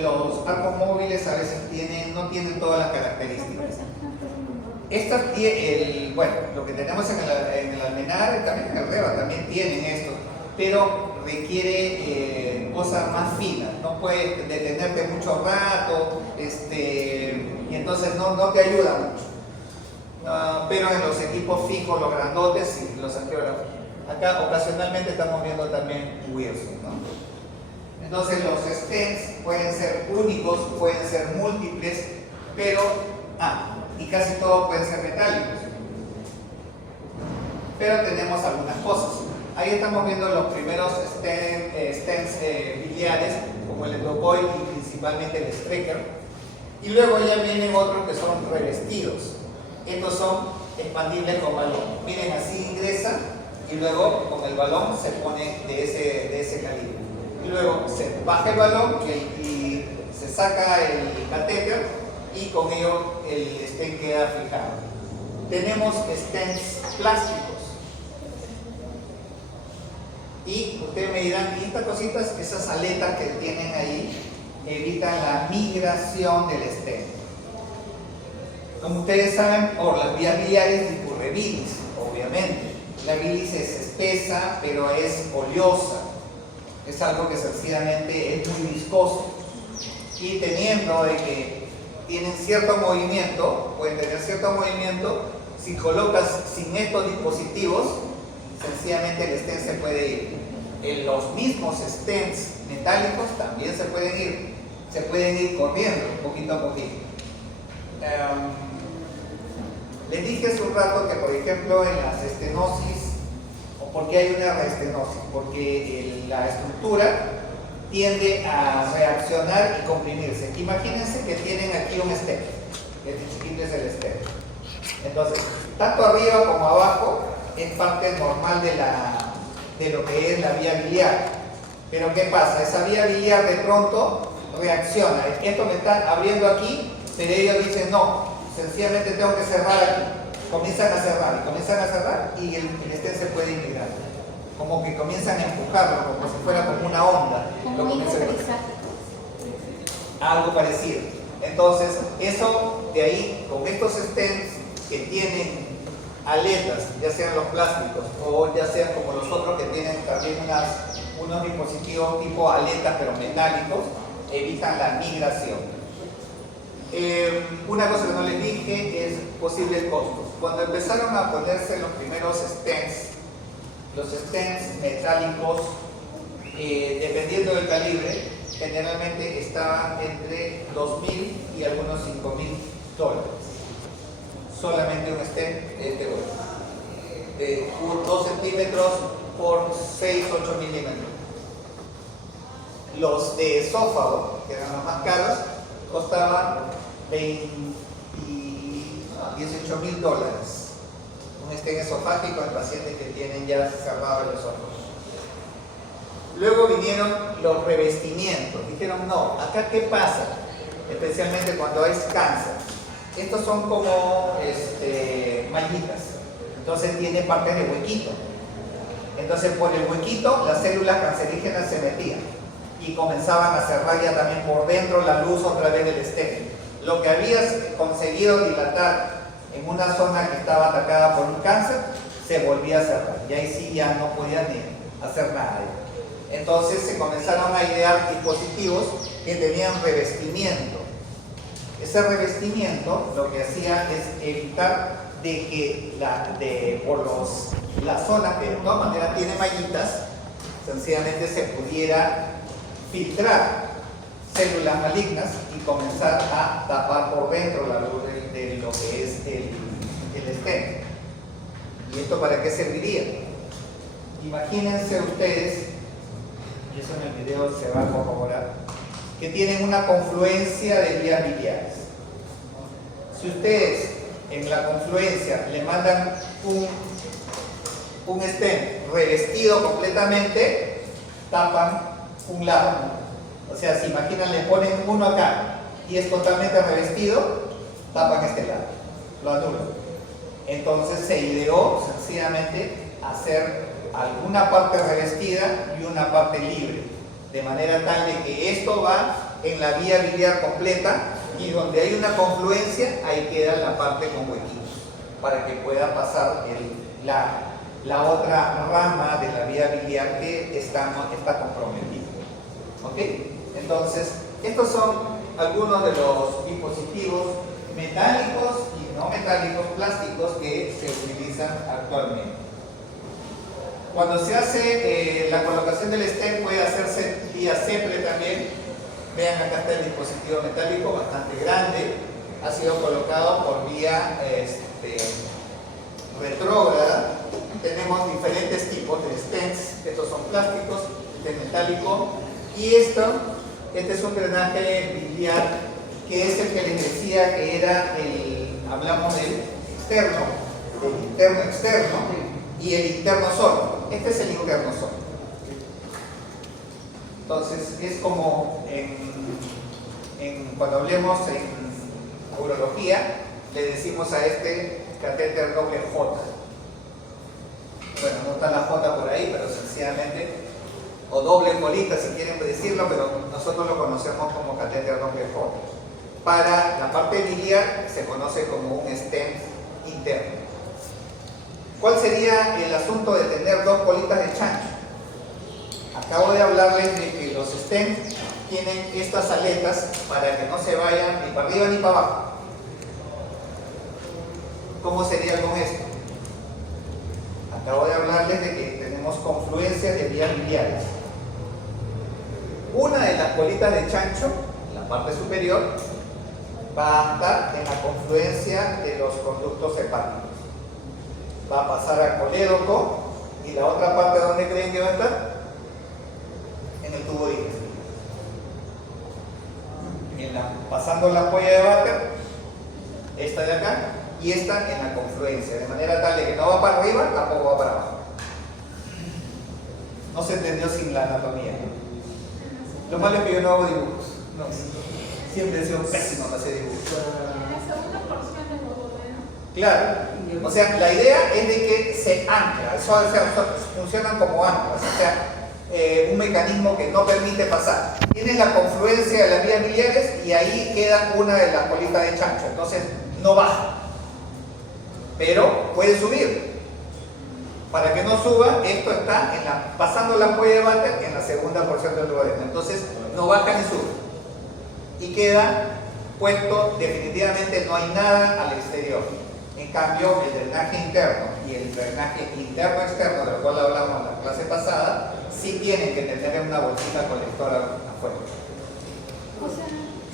Los arcos móviles a veces no tienen todas las características. Lo que tenemos en el Almenar, también en el Reba, también tienen esto, pero requiere cosas más finas. No puedes detenerte mucho rato, y entonces no te ayuda mucho. Pero en los equipos fijos, los grandotes y los angiógrafos, Acá ocasionalmente estamos viendo también Wilson, ¿no? Entonces los stents pueden ser únicos, pueden ser múltiples, pero, y casi todos pueden ser metálicos. Pero tenemos algunas cosas. Ahí estamos viendo los primeros stents biliares, como el endocoil y principalmente el Strecker. Y luego ya vienen otros que son revestidos. Estos son expandibles con balón. Miren, así ingresa y luego con el balón se pone de ese calibre. Y luego se baja el balón y se saca el catéter y con ello el stent queda fijado. Tenemos stents plásticos. Y ustedes me dirán, y estas cositas, esas aletas que tienen ahí, evitan la migración del stent. Como ustedes saben, por las vías biliares discurre bilis, obviamente. La bilis es espesa, pero es oleosa. Es algo que sencillamente es muy viscoso. Y teniendo de que tienen cierto movimiento, pueden tener cierto movimiento, si colocas sin estos dispositivos, sencillamente el stent se puede ir. En los mismos stents metálicos también se pueden ir corriendo poquito a poquito. Les dije hace un rato que, por ejemplo, en las estenosis, o porque hay una reestenosis, porque la estructura tiende a reaccionar y comprimirse. Imagínense que tienen aquí un stent, este chiquito es el stent. Entonces, tanto arriba como abajo es parte normal de lo que es la vía biliar. Pero ¿qué pasa? Esa vía biliar de pronto reacciona. Esto me está abriendo aquí, pero ellos dicen no, sencillamente tengo que cerrar aquí. Comienzan a cerrar y el stent se puede integrar. Como que comienzan a empujarlo, como si fuera como una onda. Como un Algo parecido. Entonces, eso de ahí, con estos stents que tienen aletas, ya sean los plásticos o ya sean como los otros que tienen también unos dispositivos tipo aletas pero metálicos, evitan la migración. Una cosa que no les dije es posibles costos. Cuando empezaron a ponerse los primeros stents, los stents metálicos, dependiendo del calibre, generalmente estaban entre $2,000 y algunos $5,000. Solamente un stent de 2 centímetros por 6-8 milímetros. Los de esófago, que eran los más caros, costaban $18,000. Un stent esofágico en pacientes que tienen ya cerrado el esófago. Luego vinieron los revestimientos. Dijeron, no, acá ¿qué pasa? Especialmente cuando es cáncer. Estos son como mallitas. Entonces tiene parte de huequito. Entonces por el huequito las células cancerígenas se metían y comenzaban a cerrar ya también por dentro la luz otra vez del stent. Lo que habías conseguido dilatar en una zona que estaba atacada por un cáncer se volvía a cerrar y ahí sí ya no podías ni hacer nada. Entonces se comenzaron a idear dispositivos que tenían revestimiento. Ese revestimiento lo que hacía es evitar de que por la zona que de todas maneras tiene mallitas, sencillamente se pudiera filtrar células malignas y comenzar a tapar por dentro la luz de lo que es el stent. ¿Y esto para qué serviría? Imagínense ustedes, y eso en el video se va a corroborar, que tienen una confluencia de vías biliares. Si ustedes en la confluencia le mandan un stent revestido completamente, tapan un lado. O sea, si imaginan, le ponen uno acá y es totalmente revestido, tapan este lado, lo anulan. Entonces se ideó sencillamente hacer alguna parte revestida y una parte libre, de manera tal de que esto va en la vía biliar completa y donde hay una confluencia, ahí queda la parte con huequitos, para que pueda pasar la otra rama de la vía biliar que está comprometida. ¿Ok? Entonces, estos son algunos de los dispositivos metálicos y no metálicos, plásticos, que se utilizan actualmente. Cuando se hace la colocación del stent puede hacerse vía simple también. Vean, acá está el dispositivo metálico bastante grande. Ha sido colocado por vía retrógrada. Tenemos diferentes tipos de stents. Estos son plásticos, este es metálico. Y este es un drenaje biliar, que es el que les decía que era hablamos del externo, del interno externo y el interno solo. Este es el interno solo. Entonces es como cuando hablemos en urología, le decimos a este catéter doble J. Bueno, no está la J por ahí, pero sencillamente, o doble colita si quieren decirlo, pero nosotros lo conocemos como catéter doble J. Para la parte biliar se conoce como un stent interno. ¿Cuál sería el asunto de tener dos colitas de chancho? Acabo de hablarles de que los stents tienen estas aletas para que no se vayan ni para arriba ni para abajo. ¿Cómo sería con esto? Acabo de hablarles de que tenemos confluencias de vías biliares. Una de las colitas de chancho, la parte superior, va a estar en la confluencia de los conductos hepáticos. Va a pasar al colédoco y la otra parte, ¿dónde creen que va a estar? En el tubo digestivo. Pasando la ampolla de váter, esta de acá, y esta en la confluencia, de manera tal de que no va para arriba, tampoco va para abajo. No se entendió sin la anatomía, ¿no? Lo malo es que yo no hago dibujos. No, siempre he sido pésimo en hacer dibujos. La segunda porción del duodeno. Claro, o sea, la idea es de que se ancla, funcionan como anclas, o sea, un mecanismo que no permite pasar. Tienes la confluencia de las vías biliares y ahí queda una de las colitas de chancho, entonces no baja, pero puede subir. Para que no suba, esto está pasando la ampolla de váter en la segunda porción del duodeno, entonces no baja ni sube y queda puesto, definitivamente no hay nada al exterior. En cambio, el drenaje interno y el drenaje interno-externo, del cual hablamos en la clase pasada, sí tienen que tener una bolsita colectora afuera. O sea,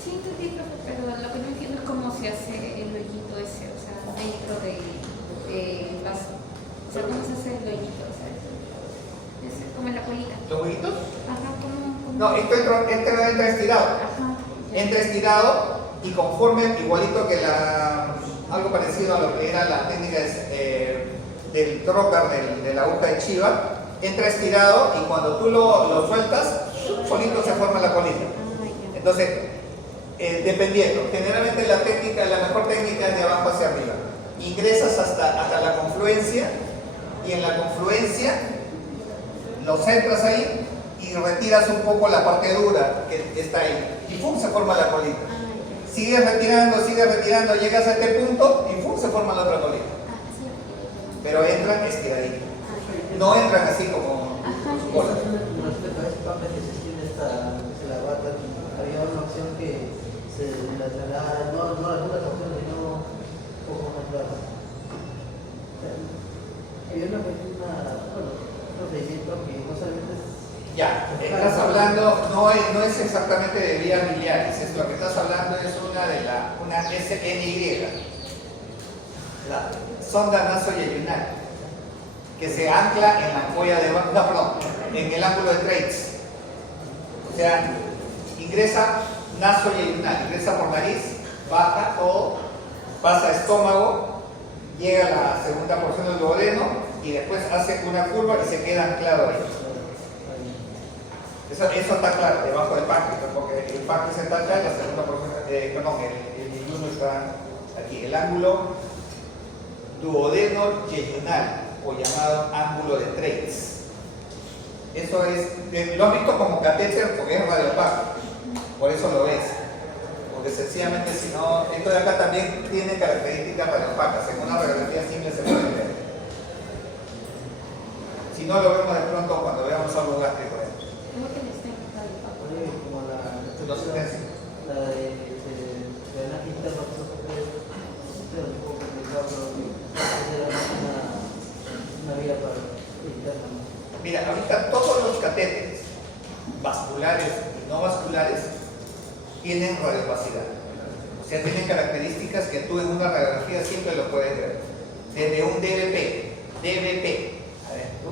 sí entendí, pero lo que no entiendo es cómo se hace el hoyito ese, o sea, dentro del vaso. O sea, cómo se hace el hoyito, o sea, es como en la colita. ¿Los huevitos? Ajá, ¿cómo? No, esto entra estirado. Ajá. Entra estirado y conforme, igualito que algo parecido a lo que era la técnica del trocar de la aguja de chiva, entra estirado y cuando tú lo sueltas, solito se forma la colita. Entonces, dependiendo, generalmente la mejor técnica es de abajo hacia arriba. Ingresas hasta la confluencia y en la confluencia lo centras ahí y retiras un poco la parte dura que está ahí y ¡pum! Se forma la colita. Sigues retirando, llegas a este punto y ¡pum! Se forma la otra colita. Pero entran estiraditos. No entran así como sus bolas. Respecto a ese papel que se extiende la bata, había una opción que se la traslada, no algunas opciones, sino un poco más larga. Había un procedimiento que no solamente es... Ya, estás hablando, no es exactamente de vías biliares, lo que estás hablando es una SNY, la sonda nasoyeyunal, que se ancla en la ampolla de en el ángulo de Treitz. O sea, ingresa nasoyeyunal, ingresa por nariz, baja todo, pasa a estómago, llega a la segunda porción del duodeno y después hace una curva y se queda anclado ahí. Eso está claro, debajo del páncreas, porque el páncreas está acá y la segunda porción, el yeyuno está aquí. El ángulo duodeno-yeyunal, o llamado ángulo de Treitz. Eso es, lo has visto como catéter porque es radiopaco, por eso lo ves. Porque sencillamente, si no, esto de acá también tiene características radiopacas, en una radiografía simple se puede ver. Si no, lo vemos de pronto cuando veamos algo gástrico. ¿Cómo que le está en Como la de drenaje interno, que no se puede, es un poco complicado, pero era una vía para Mira, ahorita todos los catéteres, vasculares y no vasculares, tienen radiopacidad. O sea, tienen características que tú en una radiografía siempre lo puedes ver. Desde un DBP. A ver, tú,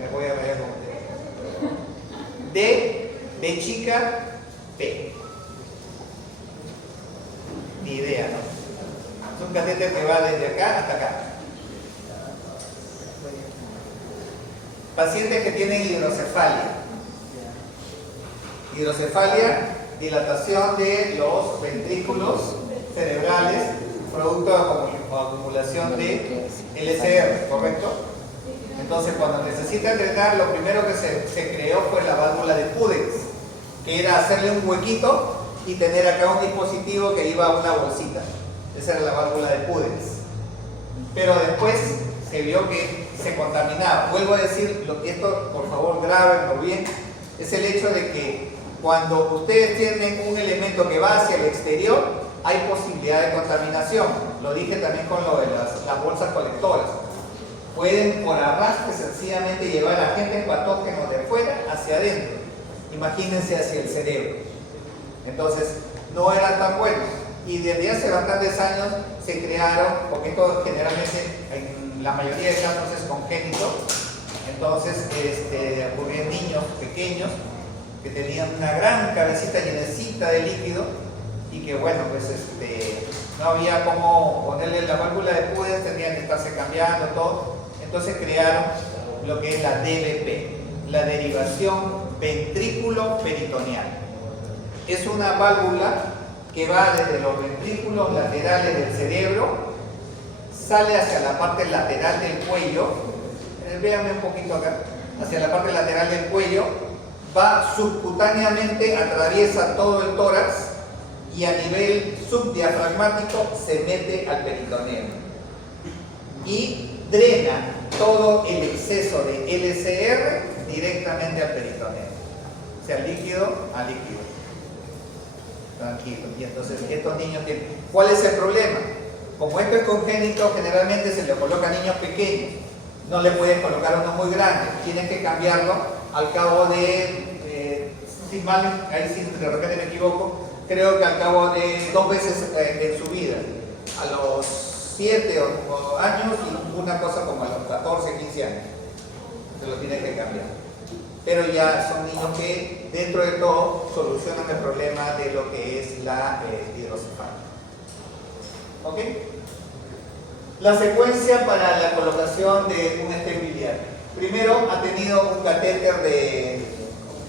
me voy a ver cómo D chica, P. Ni idea, ¿no? Es un catéter que va desde acá hasta acá. Pacientes que tienen hidrocefalia. Hidrocefalia, dilatación de los ventrículos cerebrales, producto de acumulación de LCR, ¿correcto? Entonces, cuando necesitan drenar, lo primero que se creó fue la válvula de Pudens, que era hacerle un huequito y tener acá un dispositivo que iba a una bolsita. Esa era la válvula de Pudens. Pero después se vio que se contaminaba. Vuelvo a decir, esto por favor grábenlo bien, es el hecho de que cuando ustedes tienen un elemento que va hacia el exterior, hay posibilidad de contaminación. Lo dije también con lo de las bolsas colectoras. Pueden por arrastre sencillamente llevar agentes patógenos de fuera hacia adentro. Imagínense hacia el cerebro. Entonces, no eran tan buenos. Y desde hace bastantes años se crearon, porque esto generalmente en la mayoría de casos es congénito. Entonces, ocurría en niños pequeños que tenían una gran cabecita llenecita de líquido y que bueno, pues no había cómo ponerle la válvula de Pudens, tenían que estarse cambiando todo. Entonces crearon lo que es la DVP, la derivación ventrículo-peritoneal. Es una válvula que va desde los ventrículos laterales del cerebro, sale hacia la parte lateral del cuello, véanme un poquito acá, hacia la parte lateral del cuello, va subcutáneamente, atraviesa todo el tórax y a nivel subdiafragmático se mete al peritoneo y drena todo el exceso de LCR directamente al peritoneo, o sea, líquido a líquido. Tranquilo. Y entonces estos niños tienen... ¿Cuál es el problema? Como esto es congénito, generalmente se le coloca a niños pequeños. No le puedes colocar a uno muy grande. Tienes que cambiarlo al cabo de... sin mal, ahí sí de repente me equivoco, creo que al cabo de 2 veces en su vida. A los 7 años y una cosa como a los 14, 15 años. Se lo tienes que cambiar. Pero ya son niños que dentro de todo solucionan el problema de lo que es la hidrocefalia. ¿Ok? La secuencia para la colocación de un stent biliar. Primero ha tenido un catéter de...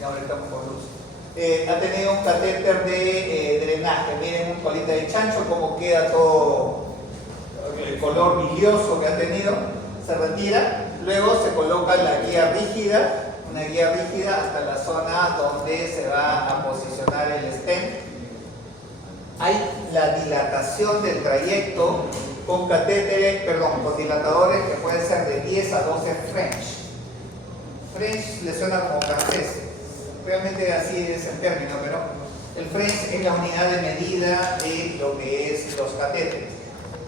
ahora estamos con luz. Ha tenido un catéter de drenaje. Miren un colita de chancho como queda todo el color bilioso que ha tenido. Se retira. Luego se coloca la guía rígida. Una guía rígida hasta la zona donde se va a posicionar el stent. Hay la dilatación del trayecto con catéteres, con dilatadores que pueden ser de 10 a 12 French. French le suena como francés, realmente así es el término, pero el French es la unidad de medida de lo que es los catéteres.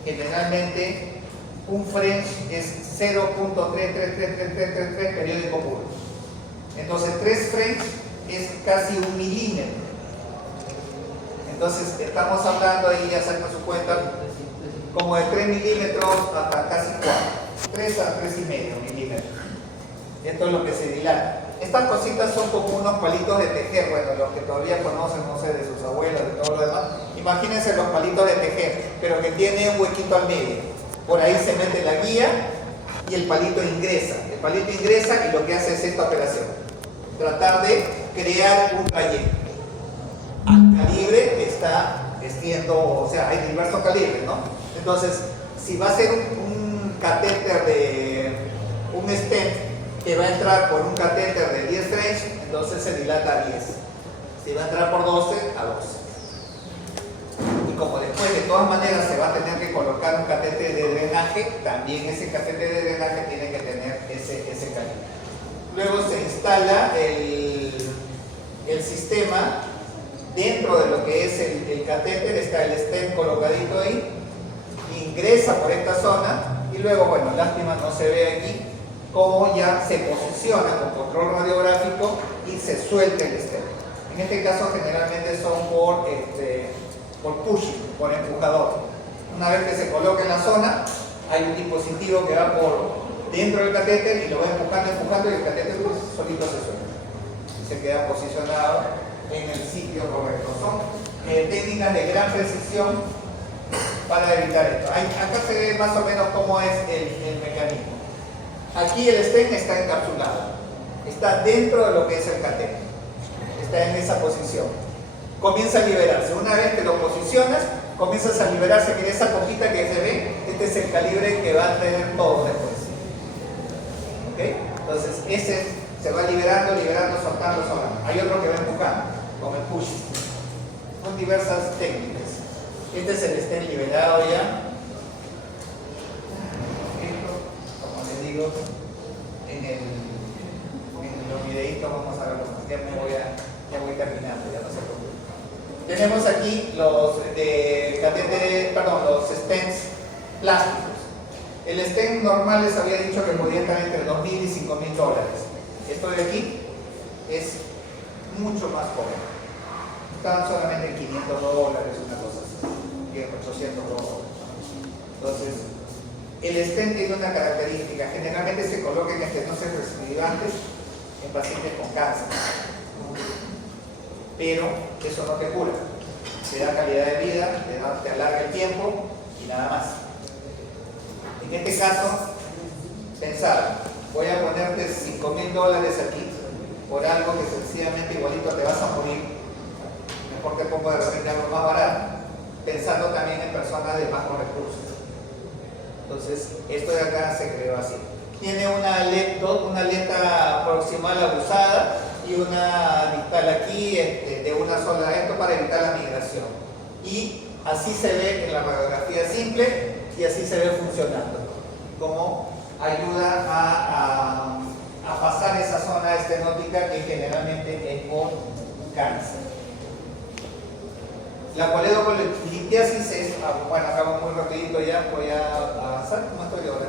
Generalmente un French es 0.33333 periódico puro. Entonces 3 French es casi 1 milímetro. Entonces estamos hablando ahí, ya sacan su cuenta, como de 3 milímetros hasta casi 4. 3 a 3,5 milímetros. Esto es lo que se dilata. Estas cositas son como unos palitos de tejer. Bueno, los que todavía conocen, no sé, de sus abuelos, de todo lo demás. Imagínense los palitos de tejer, pero que tiene un huequito al medio. Por ahí se mete la guía y el palito ingresa. El palito ingresa y lo que hace es esta operación. Tratar de crear un trayecto. Al calibre que está vestiendo, o sea, hay diversos calibres, ¿no? Entonces, si va a ser un catéter de un stent que va a entrar por un catéter de 10 French, entonces se dilata a 10. Si va a entrar por 12, a 12. Y como después de todas maneras se va a tener que colocar un catéter de drenaje, también ese catéter de drenaje tiene que tener ese calibre. Luego se instala el sistema dentro de lo que es el catéter, está el stent colocadito ahí, ingresa por esta zona y luego, bueno, lástima no se ve aquí, cómo ya se posiciona con control radiográfico y se suelta el stent. En este caso generalmente son por pushing, por empujador. Una vez que se coloca en la zona, hay un dispositivo que va por dentro del catéter y lo va empujando y el catéter pues, solito se suelta. Y se queda posicionado en el sitio correcto. Son técnicas de gran precisión para evitar esto. Acá se ve más o menos cómo es el mecanismo. Aquí el stent está encapsulado, está dentro de lo que es el catéter, está en esa posición. Comienza a liberarse. Una vez que lo posicionas, comienzas a liberarse. Mira esa copita que se ve, este es el calibre que va a tener todo después. ¿Okay? Entonces, ese se va liberando, soltando. Hay otro que va empujando, con el push. Son diversas técnicas. Este es el stent liberado ya. Como les digo, en los videitos vamos a verlo más. Ya voy terminando, ya no se preocupen. Tenemos aquí los los stents plásticos. El stent normal les había dicho que podía estar entre $2,000 y $5,000. Esto de aquí es mucho más joven. Estaban solamente en $500, una cosa así, $800. Entonces, el stent tiene una característica. Generalmente se coloca en estenosis recidivantes en pacientes con cáncer. Pero eso no te cura. Te da calidad de vida, te alarga el tiempo y nada más. En este caso, pensar, voy a ponerte $5,000 aquí por algo que sencillamente igualito te vas a morir. Mejor te pongo de repente algo más barato, pensando también en personas de bajos recursos. Entonces, esto de acá se creó así. Tiene una aleta proximal abusada y una distal aquí de una sola, esto para evitar la migración. Y así se ve en la radiografía simple y así se ve funcionando, como ayuda a pasar esa zona estenótica que generalmente es con cáncer. La coledolitiasis es, bueno, acabo muy rapidito ya, voy a avanzar. ¿Cómo estoy ahora?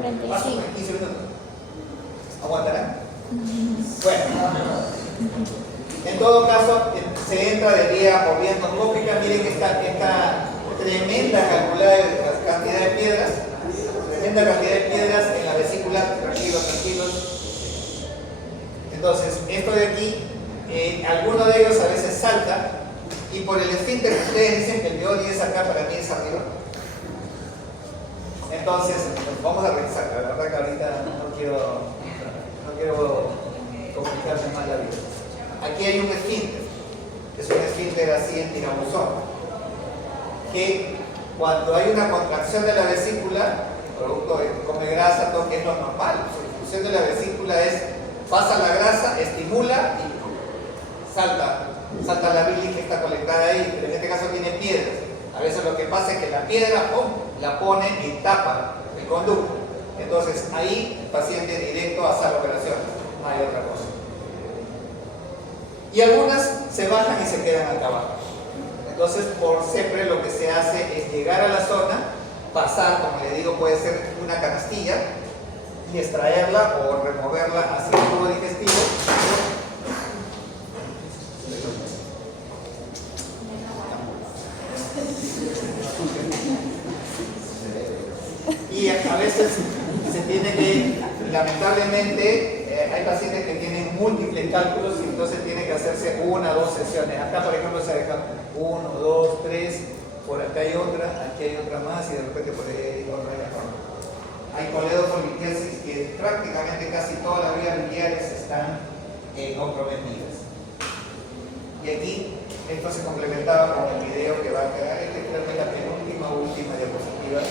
45. 15 minutos. ¿Aguantarán? Bueno, en todo caso, se entra de vía por vía endoscópica. Miren que esta tremenda cantidad de piedras, en la vesícula, tranquilos. Entonces, esto de aquí, alguno de ellos a veces salta, y por el esfínter, ustedes dicen que el de hoy es acá, para mí es arriba. Entonces, vamos a revisar. La verdad que ahorita no quiero complicarme más la vida. Aquí hay un esfínter, es un esfínter así en tirabuzón, que cuando hay una contracción de la vesícula, el producto come grasa, todo que es lo normal. La función de la vesícula es, pasa la grasa, estimula y salta la bilis que está colectada ahí, pero en este caso tiene piedras. A veces lo que pasa es que la piedra la pone y tapa el conducto. Entonces ahí el paciente directo a hacer la operación, no hay otra cosa. Y algunas se bajan y se quedan acá abajo. Entonces por CEPRE lo que se hace es llegar a la zona, pasar, como le digo, puede ser una canastilla y extraerla o removerla hacia el tubo digestivo. Y a veces se tiene que, lamentablemente, hay pacientes que tienen múltiples cálculos y entonces tiene que hacerse 1 o 2 sesiones. Acá, por ejemplo, se deja 1, 2, 3, por acá hay otra, aquí hay otra más y de repente por ahí hay otra. Hay coledolitiasis que prácticamente casi todas las vías biliares están comprometidas. Y aquí, esto se complementaba con el video que va a quedar. Creo que es la última diapositiva.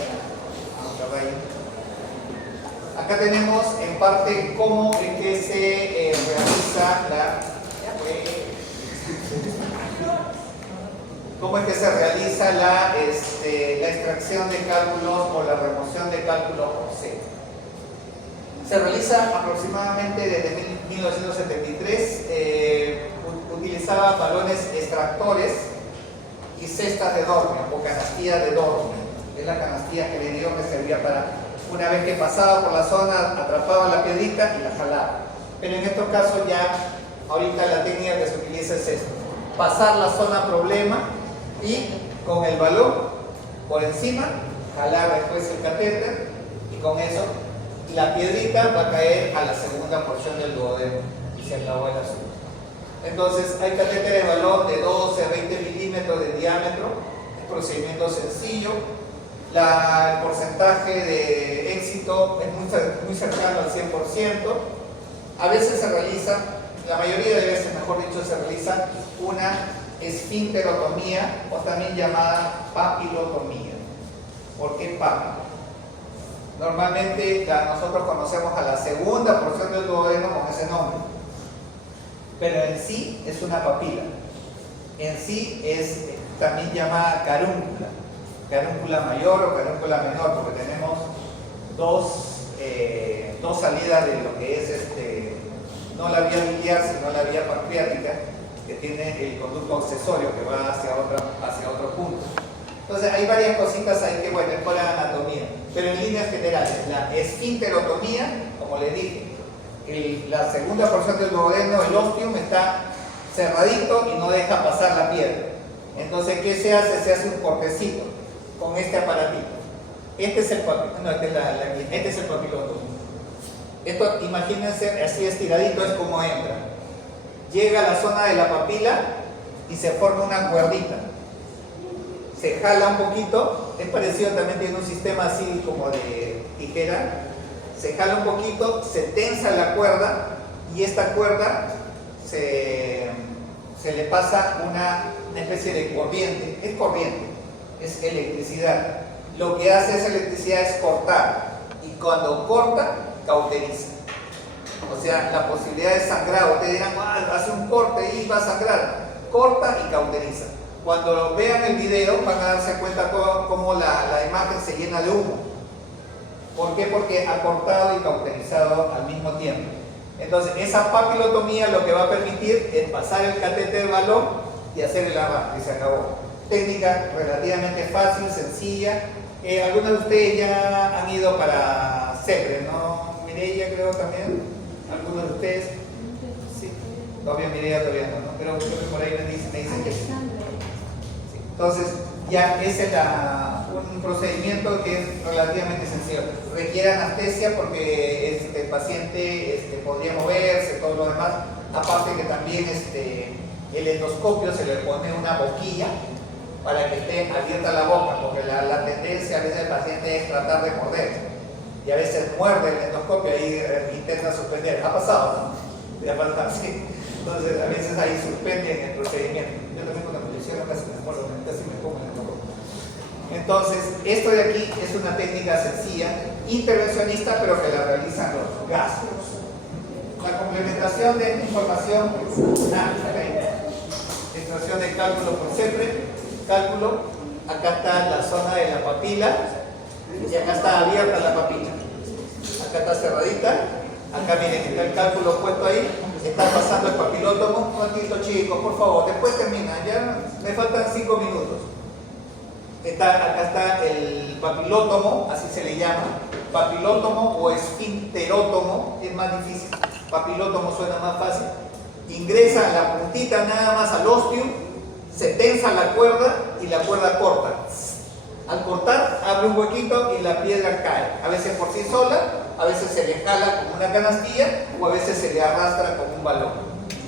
Acá tenemos en parte cómo es que se realiza la extracción de cálculos o la remoción de cálculos por C. Se realiza aproximadamente desde 1973. Utilizaba balones extractores y cestas de Dormer o canastillas de Dormer. Es la canastilla que le digo que servía para Una vez que pasaba por la zona, atrapaba la piedrita y la jalaba. Pero en estos casos ya, ahorita la técnica que se utiliza es esto. Pasar la zona problema y con el balón por encima, jalar después el catéter y con eso la piedrita va a caer a la segunda porción del duodeno y se acabó el asunto. Entonces hay catéteres de balón de 12 a 20 milímetros de diámetro, es procedimiento sencillo. El porcentaje de éxito es muy cercano al 100%. A veces se realiza, la mayoría de veces mejor dicho, se realiza una esfinterotomía o también llamada papilotomía. ¿Por qué papilo? Normalmente nosotros conocemos a la segunda porción del duodeno con ese nombre, pero en sí es una papila. En sí es también llamada carúncula mayor o carúncula menor, porque tenemos dos salidas de lo que es no la vía biliar, sino la vía pancreática, que tiene el conducto accesorio que va hacia otro punto. Entonces hay varias cositas ahí que, bueno, es por la anatomía, pero en líneas generales, la esfinterotomía, como les dije, la segunda porción del duodeno, el ostium, está cerradito y no deja pasar la piedra. Entonces, ¿qué se hace? Se hace un cortecito con este aparatito. Este es el papilotomo. Esto, imagínense, así estiradito es como entra. Llega a la zona de la papila y se forma una cuerdita. Se jala un poquito, es parecido, también tiene un sistema así como de tijera. Se jala un poquito, se tensa la cuerda y esta cuerda se le pasa una especie de corriente. Es corriente, es electricidad. Lo que hace esa electricidad es cortar, y cuando corta, cauteriza. O sea, la posibilidad de sangrar, ustedes dirán, hace un corte y va a sangrar. Corta y cauteriza. Cuando vean el video van a darse cuenta cómo la imagen se llena de humo. ¿Por qué? Porque ha cortado y cauterizado al mismo tiempo. Entonces, esa papilotomía lo que va a permitir es pasar el catéter de balón y hacer el arrastre y se acabó. Técnica relativamente fácil, sencilla. Algunos de ustedes ya han ido para CEPRE, ¿no? Mireia creo también. ¿Algunos de ustedes? Sí. Todavía Mireia todavía no, ¿no? Pero creo que por ahí me dicen que sí. Entonces, ya ese es un procedimiento que es relativamente sencillo. Requiere anestesia porque el paciente podría moverse, todo lo demás. Aparte que también el endoscopio se le pone una boquilla para que esté abierta la boca, porque la tendencia a veces del paciente es tratar de morder. Y a veces muerde el endoscopio y intenta suspender. Ha pasado, ¿no? Ya pasa, sí. Entonces, a veces ahí suspenden el procedimiento. Yo también cuando me lo hicieron casi me muero, casi me pongo en el endoscopio. Entonces, esto de aquí es una técnica sencilla, intervencionista, pero que la realizan los gastros. La complementación de información, extracción de cálculo por CEPRE, cálculo, acá está la zona de la papila, y acá está abierta la papila. Acá está cerradita, acá miren, está el cálculo puesto ahí, está pasando el papilótomo. Un ratito, chicos, por favor, después termina, ya me faltan 5 minutos. Acá está el papilótomo, así se le llama, papilótomo o esfinterótomo, es más difícil, papilótomo suena más fácil. Ingresa la puntita nada más al ostium, se tensa la cuerda y la cuerda corta. Al cortar, abre un huequito y la piedra cae, a veces por sí sola, a veces se le jala como una canastilla o a veces se le arrastra como un balón.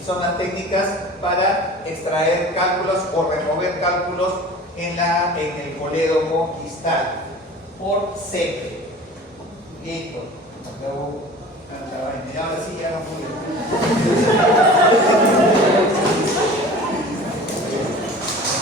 Son las técnicas para extraer cálculos o remover cálculos en el colédomo distal por CEPRE. Listo, acabó la vaina.